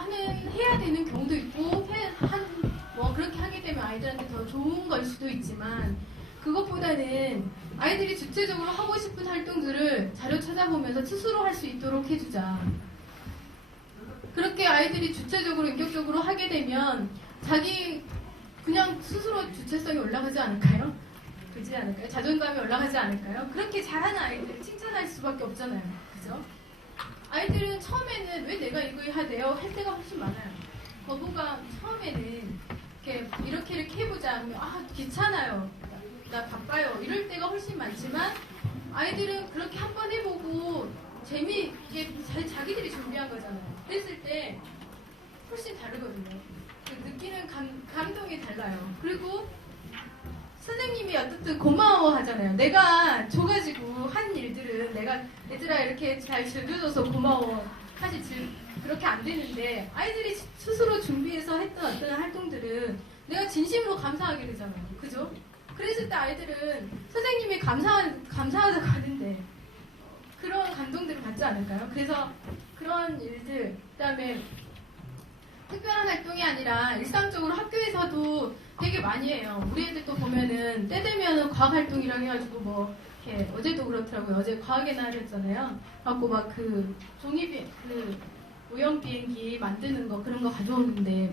해야 되는 경우도 있고 뭐 그렇게 하게 되면 아이들한테 더 좋은 걸 수도 있지만 그것보다는 아이들이 주체적으로 하고 싶은 활동들을 자료 찾아보면서 스스로 할 수 있도록 해주자. 그렇게 아이들이 주체적으로 인격적으로 하게 되면 자기 그냥 스스로 주체성이 올라가지 않을까요? 그렇지 않을까요? 자존감이 올라가지 않을까요? 그렇게 잘하는 아이들을 칭찬할 수밖에 없잖아요. 그죠? 아이들은 처음에는 왜 내가 이거 해야 돼요? 할 때가 훨씬 많아요. 거부가 처음에는 이렇게 해보자 하면 귀찮아요. 나 바빠요. 이럴 때가 훨씬 많지만 아이들은 그렇게 한번 해보고 이게 자기들이 준비한 거잖아요. 그랬을 때 훨씬 다르거든요. 느끼는 감동이 달라요. 그리고 선생님이 어쨌든 고마워 하잖아요. 내가 줘가지고 한 일들은 내가 얘들아 이렇게 잘 즐겨줘서 고마워. 사실 그렇게 안 되는데 아이들이 스스로 준비해서 했던 어떤 활동들은 내가 진심으로 감사하게 되잖아요. 그죠? 그랬을 때 아이들은 선생님이 감사하다고 하는데 그런 감동들을 받지 않을까요? 그래서 그런 일들, 그다음에 특별한 활동이 아니라 일상적으로 학교에서도 되게 많이 해요. 우리 애들도 보면은 때 되면은 과학 활동이라고 해가지고 뭐 이렇게 어제도 그렇더라고요. 어제 과학의 날이었잖아요. 갖고 막 종이 오염 비행기 만드는 거 그런 거 가져오는데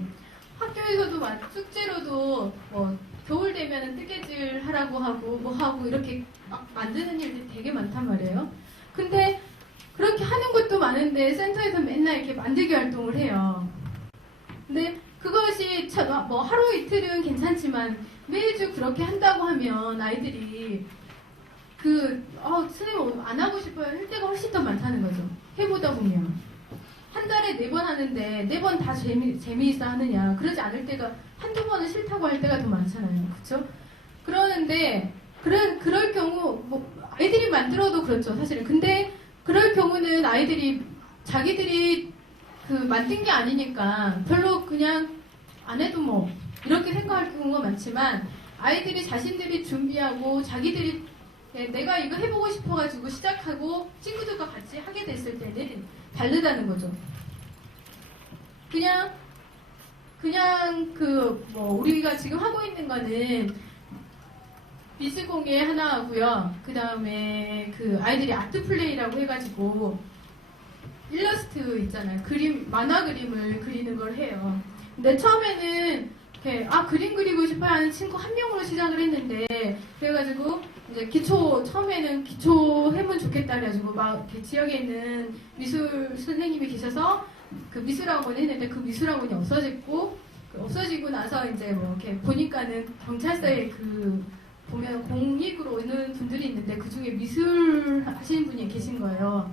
학교에서도 숙제로도 뭐 겨울 되면은 뜨개질 하라고 하고 뭐 하고 이렇게 막 만드는 일들이 되게 많단 말이에요. 근데 그렇게 하는 것도 많은데 센터에서 맨날 이렇게 만들기 활동을 해요. 근데 그것이 뭐 하루 이틀은 괜찮지만 매주 그렇게 한다고 하면 아이들이 선생님 안 하고 싶어요 할 때가 훨씬 더 많다는 거죠. 해보다 보면 한 달에 4번 하는데 4번 다 재미있어 하느냐. 그러지 않을 때가 한두 번은 싫다고 할 때가 더 많잖아요. 그쵸? 그러는데 그럴 경우 뭐 아이들이 만들어도 그렇죠 사실은. 근데 그럴 경우는 아이들이 자기들이 만든 게 아니니까 별로 그냥 안 해도 뭐 이렇게 생각할 경우가 많지만 아이들이 자신들이 준비하고 자기들이 내가 이거 해보고 싶어가지고 시작하고 친구들과 같이 하게 됐을 때는 다르다는 거죠. 그냥 우리가 지금 하고 있는 거는 미술공예 하나 하고요. 그 다음에 아이들이 아트 플레이라고 해가지고 일러스트 있잖아요. 만화 그림을 그리는 걸 해요. 근데 처음에는 그림 그리고 싶어 하는 친구 한 명으로 시작을 했는데 그래가지고 이제 처음에는 기초 해면 좋겠다 그래가지고 막 지역에 있는 미술 선생님이 계셔서 그 미술학원 했는데 그 미술학원이 없어지고 나서 이제 뭐 이렇게 보니까는 경찰서에 보면 공익으로 오는 분들이 있는데 그 중에 미술 하시는 분이 계신 거예요.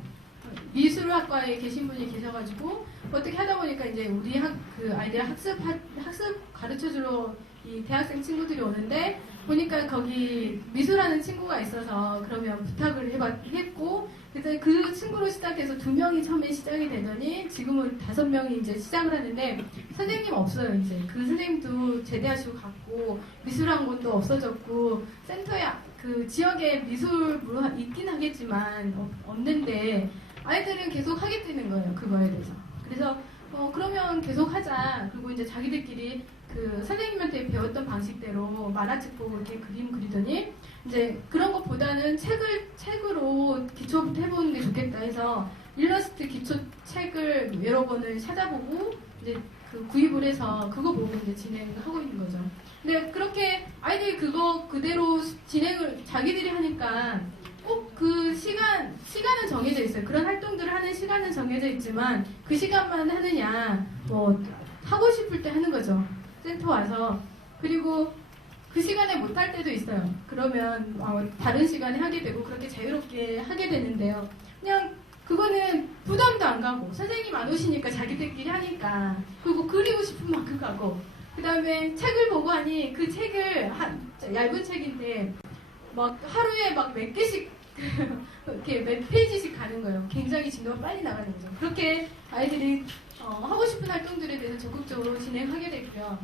미술학과에 계신 분이 계셔가지고 어떻게 하다 보니까 이제 우리 아이들 학습 가르쳐주러 이 대학생 친구들이 오는데 보니까 거기 미술하는 친구가 있어서 그러면 부탁을 했고 그래서 그 친구로 시작해서 2명이 처음에 시작이 되더니 지금은 5명이 이제 시작을 하는데 선생님 없어요. 이제 그 선생님도 제대하시고 갔고 미술학원도 없어졌고 센터에 지역에 미술물 있긴 하겠지만 없는데 아이들은 계속 하겠다는 거예요. 그거에 대해서. 그래서 그러면 계속 하자. 그리고 이제 자기들끼리 그 선생님한테 배웠던 방식대로 만화책 보고 이렇게 그림 그리더니 이제 그런 것보다는 책으로 기초부터 해보는 게 좋겠다 해서 일러스트 기초 책을 여러 권을 찾아보고 이제 그 구입을 해서 그거 보고 이제 진행을 하고 있는 거죠. 근데 그렇게 아이들이 그거 그대로 진행을 자기들이 하니까 꼭 그 시간은 정해져 있어요. 그런 활동들을 하는 시간은 정해져 있지만 그 시간만 하느냐, 뭐 하고 싶을 때 하는 거죠. 센터 와서. 그리고 그 시간에 못 할 때도 있어요. 그러면 다른 시간에 하게 되고 그렇게 자유롭게 하게 되는데요. 그냥 그거는 부담도 안 가고 선생님 안 오시니까 자기들끼리 하니까 그리고 그리고 싶은 만큼 가고 그 다음에 책을 보고 하니 그 책을 얇은 책인데 막 하루에 막 몇 개씩 이렇게 몇 페이지씩 가는 거예요. 굉장히 진도가 빨리 나가는 거죠. 그렇게 아이들이 하고 싶은 활동들에 대해서 적극적으로 진행하게 됐고요.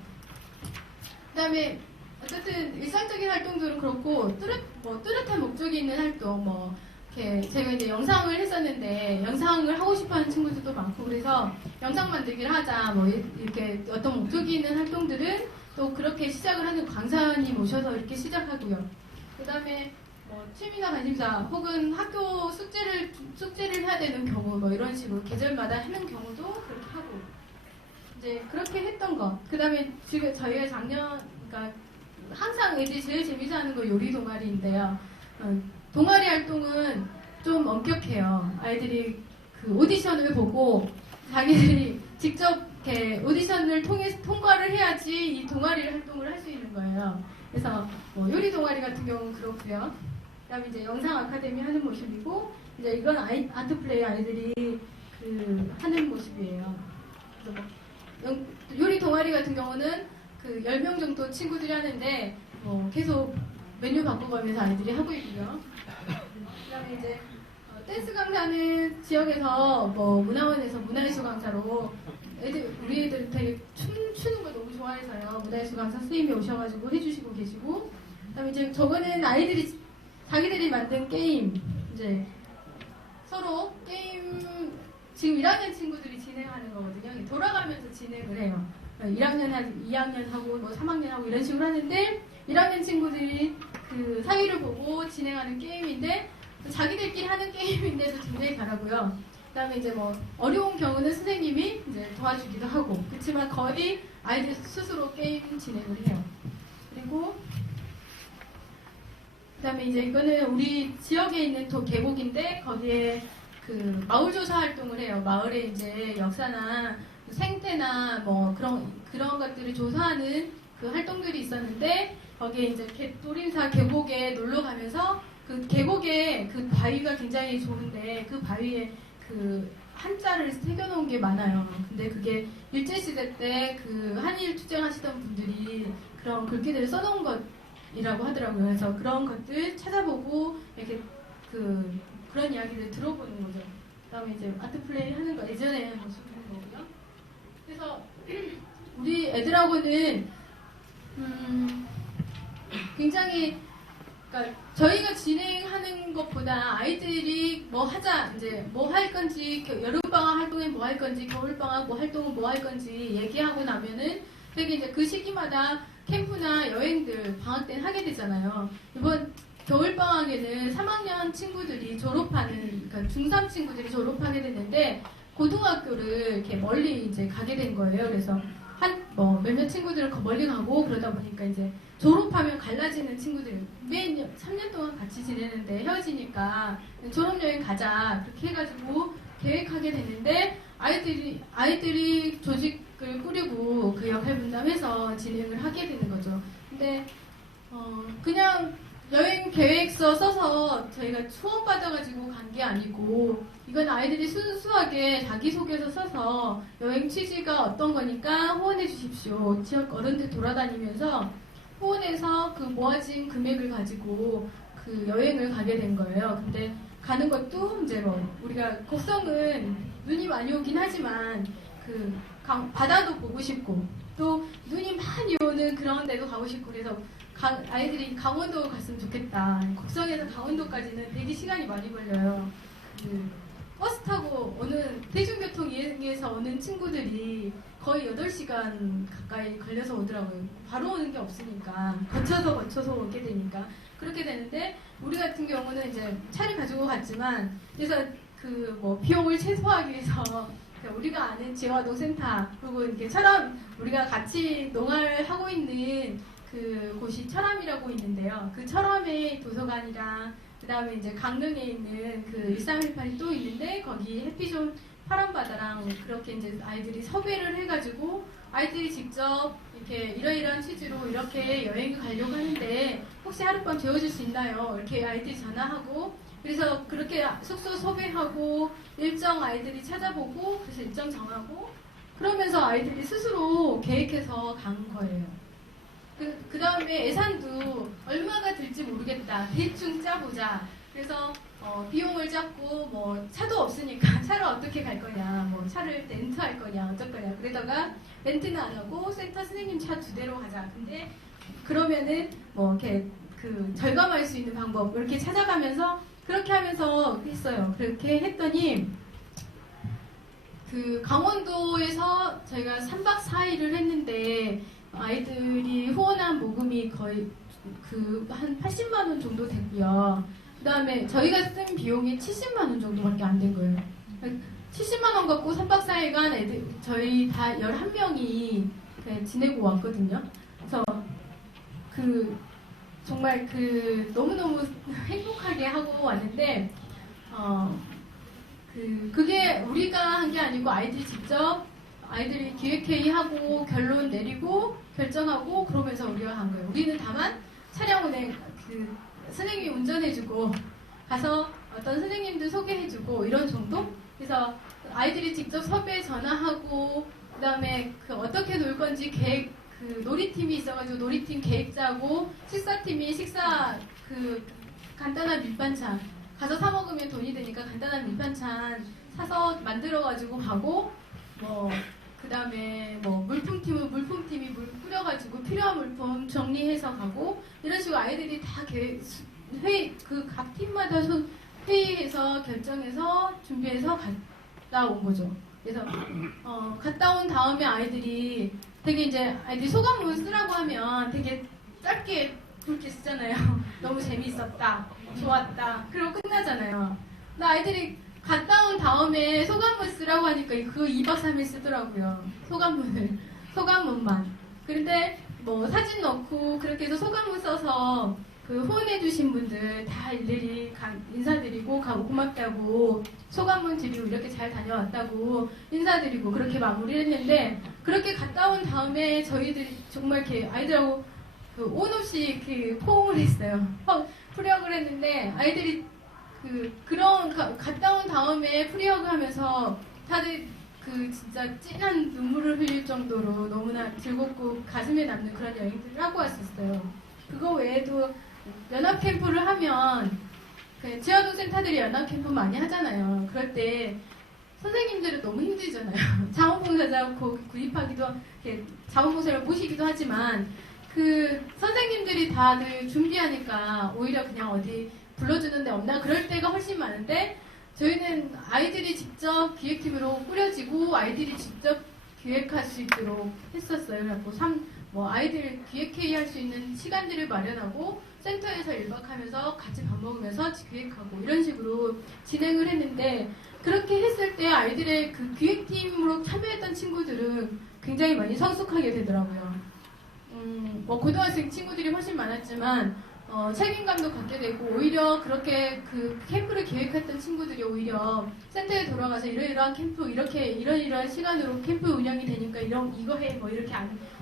그 다음에 어쨌든 일상적인 활동들은 그렇고 뚜렷한 목적이 있는 활동 이렇게 제가 이제 영상을 했었는데 영상을 하고 싶어하는 친구들도 많고 그래서 영상 만들기를 하자 이렇게 어떤 목적이 있는 활동들은 또 그렇게 시작을 하는 강사님 오셔서 이렇게 시작하고요. 그 다음에 취미나 관심사 혹은 학교 숙제를 해야 되는 경우 이런 식으로 계절마다 하는 경우도 그렇게 하고 이제 그렇게 했던 거. 그 다음에 지금 저희가 그러니까 항상 애들이 제일 재밌어하는 거 요리 동아리인데요. 동아리 활동은 좀 엄격해요. 아이들이 그 오디션을 보고 자기들이 직접 이렇게 오디션을 통해서 통과를 해야지 이 동아리 활동을 할 수 있는 거예요. 그래서 요리 동아리 같은 경우는 그렇고요. 그다음에 이제 영상 아카데미 하는 모습이고 이제 이건 아트 플레이 아이들이 그 하는 모습이에요. 그래서 요리 동아리 같은 경우는 그 10명 정도 친구들이 하는데 계속 메뉴 바꿔가면서 아이들이 하고 있고요. 그다음에 이제 댄스 강사는 지역에서 문화원에서 문화예술 강사로 우리 애들 되게 춤추는 걸 너무 좋아해서요. 문화예술 강사 선생님이 오셔가지고 해주시고 계시고 그다음에 이제 저거는 아이들이 자기들이 만든 게임 이제 서로 게임 지금 1학년 친구들이 진행하는 거거든요. 돌아가면서 진행을 해요. 1학년 2학년 하고 3학년 하고 이런 식으로 하는데 1학년 친구들이 그 사기를 보고 진행하는 게임인데 자기들끼리 하는 게임인데도 굉장히 잘하고요. 그다음에 이제 어려운 경우는 선생님이 이제 도와주기도 하고 그렇지만 거의 아이들 스스로 게임 진행을 해요. 그리고 그다음에 이제 이거는 우리 지역에 있는 계곡인데 거기에 그 마을 조사 활동을 해요. 마을에 이제 역사나 생태나 그런 것들을 조사하는 그 활동들이 있었는데 거기에 이제 노림사 계곡에 놀러 가면서 그 계곡에 그 바위가 굉장히 좋은데 그 바위에 그 한자를 새겨놓은 게 많아요. 근데 그게 일제시대 때 그 한일 투쟁하시던 분들이 그런 글귀들을 써놓은 것이라고 하더라고요. 그래서 그런 것들 찾아보고 이렇게 그런 이야기를 들어보는 거죠. 그다음에 이제 아트 플레이 하는 거 예전에 모습인 거고요. 그래서 우리 애들하고는 굉장히 그러니까 저희가 진행하는 것보다 아이들이 하자 이제 할 건지 여름방학 활동에 할 건지 겨울방학 활동은 할 건지 얘기하고 나면은 되게 이제 그 시기마다 캠프나 여행들 방학 때는 하게 되잖아요. 이번 겨울방학에는 3학년 친구들이 졸업하는 그러니까 중3 친구들이 졸업하게 됐는데 고등학교를 이렇게 멀리 이제 가게 된 거예요. 그래서 몇몇 친구들은 멀리 가고 그러다 보니까 이제 졸업하면 갈라지는 친구들 매년 3년 동안 같이 지내는데 헤어지니까 졸업여행 가자 그렇게 해가지고 계획하게 됐는데 아이들이 조직을 꾸리고 그 역할 분담해서 진행을 하게 되는 거죠. 근데 그냥 여행 계획서 써서 저희가 후원받아가지고 간 게 아니고 이건 아이들이 순수하게 자기소개서 써서 여행 취지가 어떤 거니까 후원해 주십시오. 지역 어른들 돌아다니면서 후원해서 그 모아진 금액을 가지고 그 여행을 가게 된 거예요. 근데 가는 것도 이제 우리가 곡성은 눈이 많이 오긴 하지만 그 바다도 보고 싶고 또 눈이 많이 오는 그런 데도 가고 싶고 그래서 아이들이 강원도 갔으면 좋겠다. 곡성에서 강원도까지는 되게 시간이 많이 걸려요. 버스 타고 오는 대중교통 이용해서 오는 친구들이 거의 8시간 가까이 걸려서 오더라고요. 바로 오는 게 없으니까 거쳐서 오게 되니까 그렇게 되는데 우리 같은 경우는 이제 차를 가지고 갔지만 그래서 그 뭐 비용을 최소화하기 위해서 우리가 아는 지화동센터 그리고 이렇게처럼 우리가 같이 농활 하고 있는 그 곳이 철암이라고 있는데요. 그 철암의 도서관이랑 그 다음에 이제 강릉에 있는 그 1318이 또 있는데 거기 햇빛 파란바다랑 그렇게 이제 아이들이 섭외를 해가지고 아이들이 직접 이렇게 이러이러한 취지로 이렇게 여행을 가려고 하는데 혹시 하룻밤 재워줄 수 있나요? 이렇게 아이들이 전화하고 그래서 그렇게 숙소 섭외하고 일정 아이들이 찾아보고 그래서 일정 정하고 그러면서 아이들이 스스로 계획해서 간 거예요. 그 다음에 예산도 얼마가 들지 모르겠다. 대충 짜보자. 그래서 비용을 잡고 뭐 차도 없으니까 차를 어떻게 갈 거냐, 뭐 차를 렌트할 거냐, 어쩔 거냐. 그러다가 렌트는 안 하고 센터 선생님 차 2대로 가자. 근데 그러면은 뭐 이렇게 그 절감할 수 있는 방법 이렇게 찾아가면서 그렇게 하면서 했어요. 그렇게 했더니 그 강원도에서 저희가 3박 4일을 했는데 아이들이 후원한 모금이 거의 그 한 80만 원 정도 됐고요. 그 다음에 저희가 쓴 비용이 70만 원 정도밖에 안 된 거예요. 70만 원 갖고 3박 4일간 애들 저희 다 11명이 지내고 왔거든요. 그래서 그 정말 그 너무너무 행복하게 하고 왔는데 그게 우리가 한 게 아니고 아이들이 직접 아이들이 기획회의하고 결론 내리고 결정하고 그러면서 우리가 한 거예요. 우리는 다만 차량운행 그 선생님이 운전해주고 가서 어떤 선생님들 소개해주고 이런 정도? 그래서 아이들이 직접 섭외 전화하고 그 다음에 그 어떻게 놀 건지 계획 그 놀이팀이 있어가지고 놀이팀 계획 짜고 식사팀이 식사 그 간단한 밑반찬 가서 사 먹으면 돈이 되니까 간단한 밑반찬 사서 만들어가지고 가고 뭐 그 다음에 뭐 물품팀은 물품팀이 물 뿌려가지고 필요한 물품 정리해서 가고 이런 식으로 아이들이 다 회의 그 각 팀마다 회의해서 결정해서 준비해서 갔다 온 거죠. 그래서 갔다 온 다음에 아이들이 되게 이제 아이들이 소감문 쓰라고 하면 되게 짧게 굵게 쓰잖아요. 너무 재미있었다, 좋았다, 그리고 끝나잖아요. 근데 아이들이 갔다 온 다음에 소감문 쓰라고 하니까 그 2박 3일 쓰더라고요. 소감문만. 그런데 뭐 사진 넣고 그렇게 해서 소감문 써서 그 후원해주신 분들 다 일일이 인사드리고 고맙다고 소감문 드리고 이렇게 잘 다녀왔다고 인사드리고 그렇게 마무리를 했는데 그렇게 갔다 온 다음에 저희들이 정말 이렇게 아이들하고 그 온 없이 그 포옹을 했어요. 프리허그를 했는데 아이들이 갔다 온 다음에 프리허그 하면서 다들 그 진짜 찐한 눈물을 흘릴 정도로 너무나 즐겁고 가슴에 남는 그런 여행들을 하고 왔었어요. 그거 외에도 연합 캠프를 하면 그 지하동센터들이 연합 캠프 많이 하잖아요. 그럴 때 선생님들은 너무 힘들잖아요. 자원봉사자 구입하기도 자원봉사를 모시기도 하지만 그 선생님들이 다들 준비하니까 오히려 그냥 어디 불러주는 데 없나 그럴 때가 훨씬 많은데 저희는 아이들이 직접 기획팀으로 꾸려지고 아이들이 직접 기획할 수 있도록 했었어요. 그래서 뭐 아이들 기획회의 할 수 있는 시간들을 마련하고 센터에서 1박 하면서 같이 밥 먹으면서 기획하고 이런 식으로 진행을 했는데 그렇게 했을 때 아이들의 그 기획팀으로 참여했던 친구들은 굉장히 많이 성숙하게 되더라고요. 뭐 고등학생 친구들이 훨씬 많았지만 책임감도 갖게 되고 오히려 그렇게 그 캠프를 기획했던 친구들이 오히려 센터에 돌아가서 이러이러한 캠프 이러이러한 시간으로 캠프 운영이 되니까 이거 해 뭐 이렇게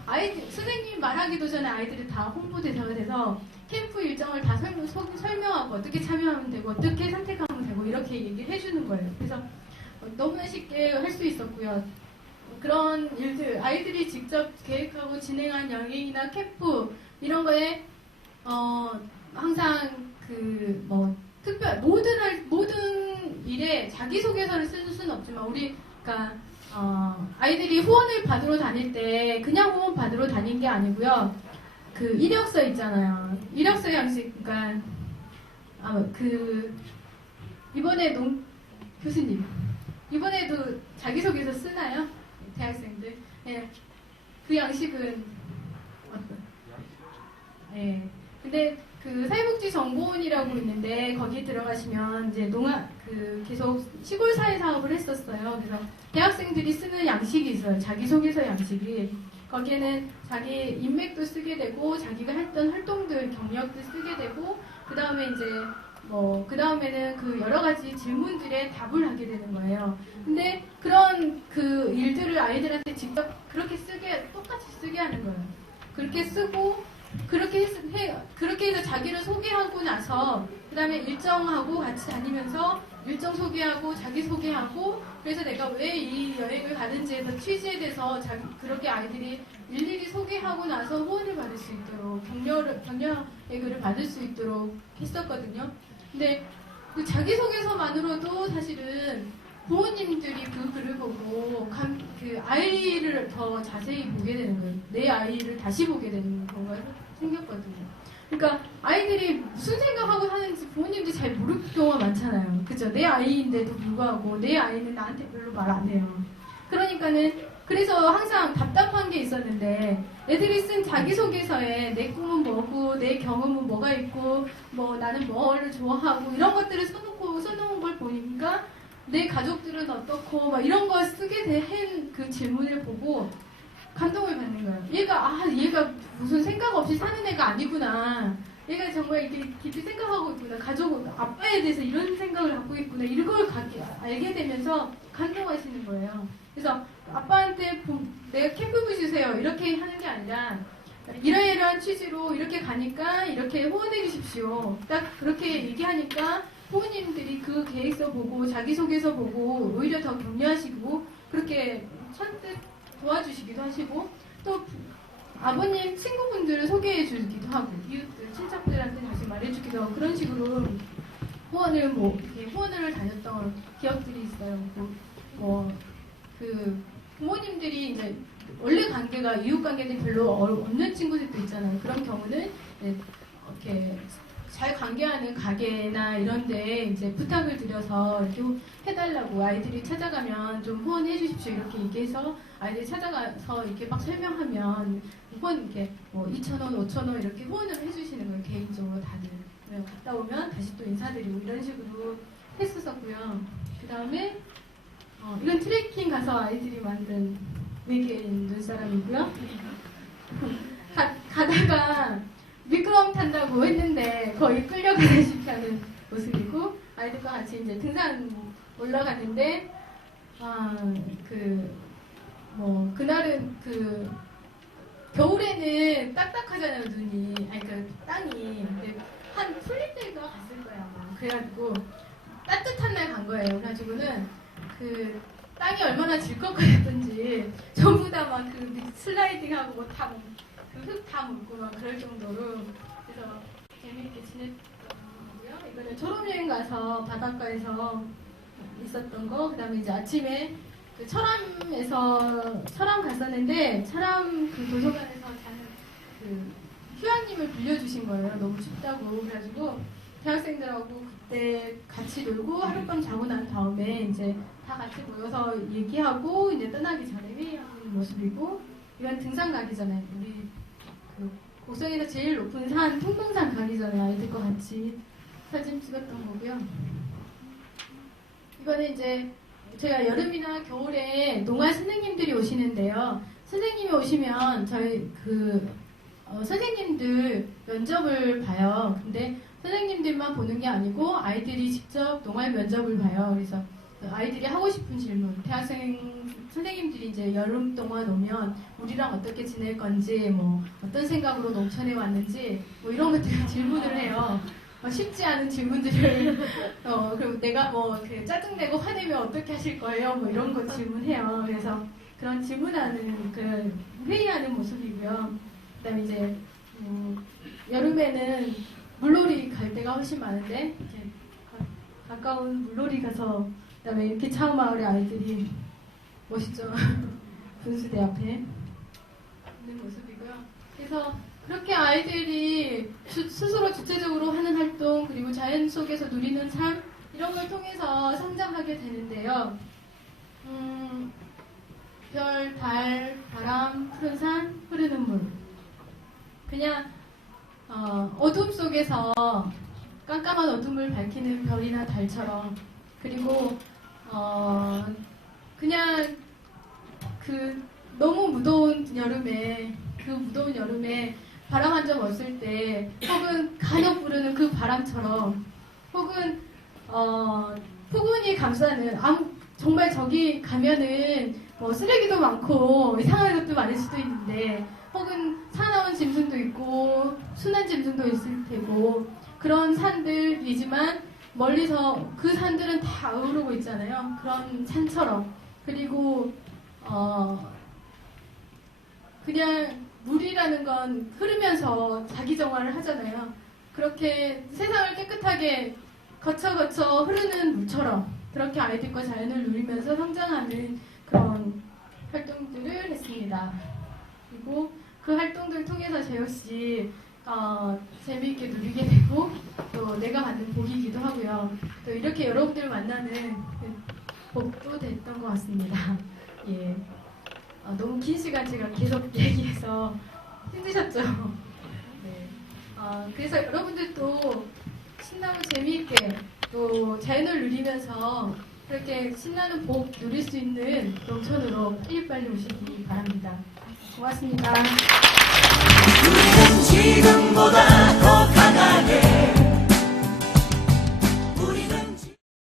아이들 선생님이 말하기도 전에 아이들이 다 홍보대사가 돼서 캠프 일정을 다 설명하고 어떻게 참여하면 되고 어떻게 선택하면 되고 이렇게 얘기를 해주는 거예요. 그래서 너무나 쉽게 할 수 있었고요. 그런 일들 아이들이 직접 계획하고 진행한 여행이나 캠프 이런 거에 항상 그 뭐 특별 모든 일에 자기소개서를 쓸 수는 없지만 그러니까 아이들이 후원을 받으러 다닐 때 그냥 후원 받으러 다닌 게 아니고요. 그 이력서 있잖아요. 이력서 양식 그러니까 그 이번에 교수님, 이번에도 자기소개서 쓰나요? 대학생들. 네. 그 양식은 어떤? 네. 근데 그 사회복지정보원이라고 있는데 거기 들어가시면 이제 계속 시골 사회 사업을 했었어요. 그래서 대학생들이 쓰는 양식이 있어요. 자기소개서 양식이. 거기에는 자기 인맥도 쓰게 되고 자기가 했던 활동들 경력도 쓰게 되고 그 다음에 이제 그 다음에는 그 여러 가지 질문들에 답을 하게 되는 거예요. 근데 그런 그 일들을 아이들한테 직접 그렇게 똑같이 쓰게 하는 거예요. 그렇게 쓰고, 그렇게 해서 자기를 소개하고 나서, 그 다음에 일정하고 같이 다니면서 일정 소개하고, 자기 소개하고, 그래서 내가 왜 이 여행을 가는지에서 취지에 대해서 그렇게 아이들이 일일이 소개하고 나서 후원을 받을 수 있도록, 격려의 글을 받을 수 있도록 했었거든요. 근데 그 자기소개서만으로도 사실은 부모님들이 그 글을 보고 그 아이를 더 자세히 보게 되는 거예요. 내 아이를 다시 보게 되는 경우가 생겼거든요. 그러니까 아이들이 무슨 생각하고 사는지 부모님들이 잘 모를 경우가 많잖아요. 그죠? 내 아이인데도 불구하고 내 아이는 나한테 별로 말 안 해요. 그래서 항상 답답한 게 있었는데 애들이 쓴 자기소개서에 내 꿈은 뭐고 내 경험은 뭐가 있고 뭐 나는 뭐를 좋아하고 이런 것들을 써놓은 걸 보니까 내 가족들은 어떻고 막 이런 거 쓰게 된 그 질문을 보고 감동을 받는 거예요. 얘가 무슨 생각 없이 사는 애가 아니구나. 얘가 정말 이렇게 깊이 생각하고 있구나. 아빠에 대해서 이런 생각을 갖고 있구나. 이런 걸 알게 되면서 감동하시는 거예요. 그래서 아빠한테 내가 캠프부 주세요. 이렇게 하는 게 아니라 이러이러한 취지로 이렇게 가니까 이렇게 후원해 주십시오. 딱 그렇게 얘기하니까 부모님들이 그 계획서 보고 자기소개서 보고 오히려 더 격려하시고 그렇게 선뜻 도와주시기도 하시고 또 아버님 친구분들을 소개해 주기도 하고 이웃들 친척들한테 다시 말해주기도 하고 그런 식으로 후원을 다녔던 기억들이 있어요. 그 부모님들이 이제 원래 관계가 이웃 관계들이 별로 없는 친구들도 있잖아요. 그런 경우는 이렇게 잘 관계하는 가게나 이런데 이제 부탁을 드려서 이렇게 해달라고 아이들이 찾아가면 좀 후원해 주십시오 이렇게 얘기해서 아이들이 찾아가서 이렇게 막 설명하면 후원 이렇게 2,000원, 5,000원 이렇게 후원을 해주시는 거예요. 개인적으로 다들 갔다 오면 다시 또 인사드리고 이런 식으로 했었고요. 그 다음에 이건 트레킹 가서 아이들이 만든 외계인 눈사람이고요. 가다가 미끄럼 탄다고 했는데 거의 끌려가다시피 하는 모습이고 아이들과 같이 이제 등산 올라갔는데 그날은 겨울에는 딱딱하잖아요 눈이 땅이 근데 한 풀릴 때가 갔을 거야 아마. 그래가지고 따뜻한 날 간 거예요. 그래가지고는 그 땅이 얼마나 질것 같았던지 전부 다 막 그 슬라이딩하고 흙 다 묻고 막 그럴 정도로 그래서 재미있게 지냈던 거고요. 이거는 졸업여행 가서 바닷가에서 있었던 거. 그다음에 이제 아침에 그 철암 갔었는데 철암 그 도서관에서 자는 그 휴양림을 빌려주신 거예요. 너무 춥다고. 그래가지고 대학생들하고 그때 같이 놀고 하룻밤 자고 난 다음에 이제 다 같이 모여서 얘기하고 이제 떠나기 전에 회의하는 모습이고 이건 등산 가기 전에 우리 그 곡성에서 제일 높은 산 통동산 가기 전에 아이들과 같이 사진 찍었던 거고요. 이거는 이제 제가 여름이나 겨울에 농아 선생님들이 오시는데요. 선생님이 오시면 저희 선생님들 면접을 봐요. 근데 선생님들만 보는 게 아니고 아이들이 직접 농활 면접을 봐요. 그래서 아이들이 하고 싶은 질문, 대학생 선생님들이 이제 여름 동안 오면 우리랑 어떻게 지낼 건지, 어떤 생각으로 농촌에 왔는지, 이런 것들 질문을 해요. 쉽지 않은 질문들을, 그리고 내가 짜증내고 화내면 어떻게 하실 거예요? 이런 거 질문해요. 그래서 그런 질문하는, 회의하는 모습이고요. 그 다음에 이제, 여름에는 물놀이 갈 때가 훨씬 많은데, 이제 가까운 물놀이 가서, 그 다음에 이렇게 차마을의 아이들이 멋있죠. 분수대 앞에 있는 모습이고요. 그래서 그렇게 아이들이 스스로 주체적으로 하는 활동 그리고 자연 속에서 누리는 삶 이런 걸 통해서 성장하게 되는데요. 별, 달, 바람, 푸른 산, 흐르는 물. 그냥 어둠 속에서 깜깜한 어둠을 밝히는 별이나 달처럼, 그리고 그냥 그 너무 무더운 여름에, 그 무더운 여름에 바람 한 점 없을 때, 혹은 간혹 부르는 그 바람처럼, 혹은 폭운이 감싸는, 정말 저기 가면은 뭐 쓰레기도 많고 이상한 것도 많을 수도 있는데, 혹은 사나운 짐승도 있고 순한 짐승도 있을 테고, 그런 산들이지만 멀리서 그 산들은 다 어우르고 있잖아요. 그런 산처럼. 그리고 그냥 물이라는 건 흐르면서 자기 정화를 하잖아요. 그렇게 세상을 깨끗하게 거쳐 흐르는 물처럼 그렇게 아이들과 자연을 누리면서 성장하는 그런 활동들을 했습니다. 그리고 그 활동들 통해서 저 역시 재미있게 누리게 되고, 또 내가 받는 복이기도 하고요. 또 이렇게 여러분들을 만나는 복도 됐던 것 같습니다. 예. 너무 긴 시간 제가 계속 얘기해서 힘드셨죠? 네. 그래서 여러분들도 신나고 재미있게 또 자연을 누리면서 그렇게 신나는 복 누릴 수 있는 농촌으로 빨리빨리 오시기 바랍니다. 고맙습니다. 지금보다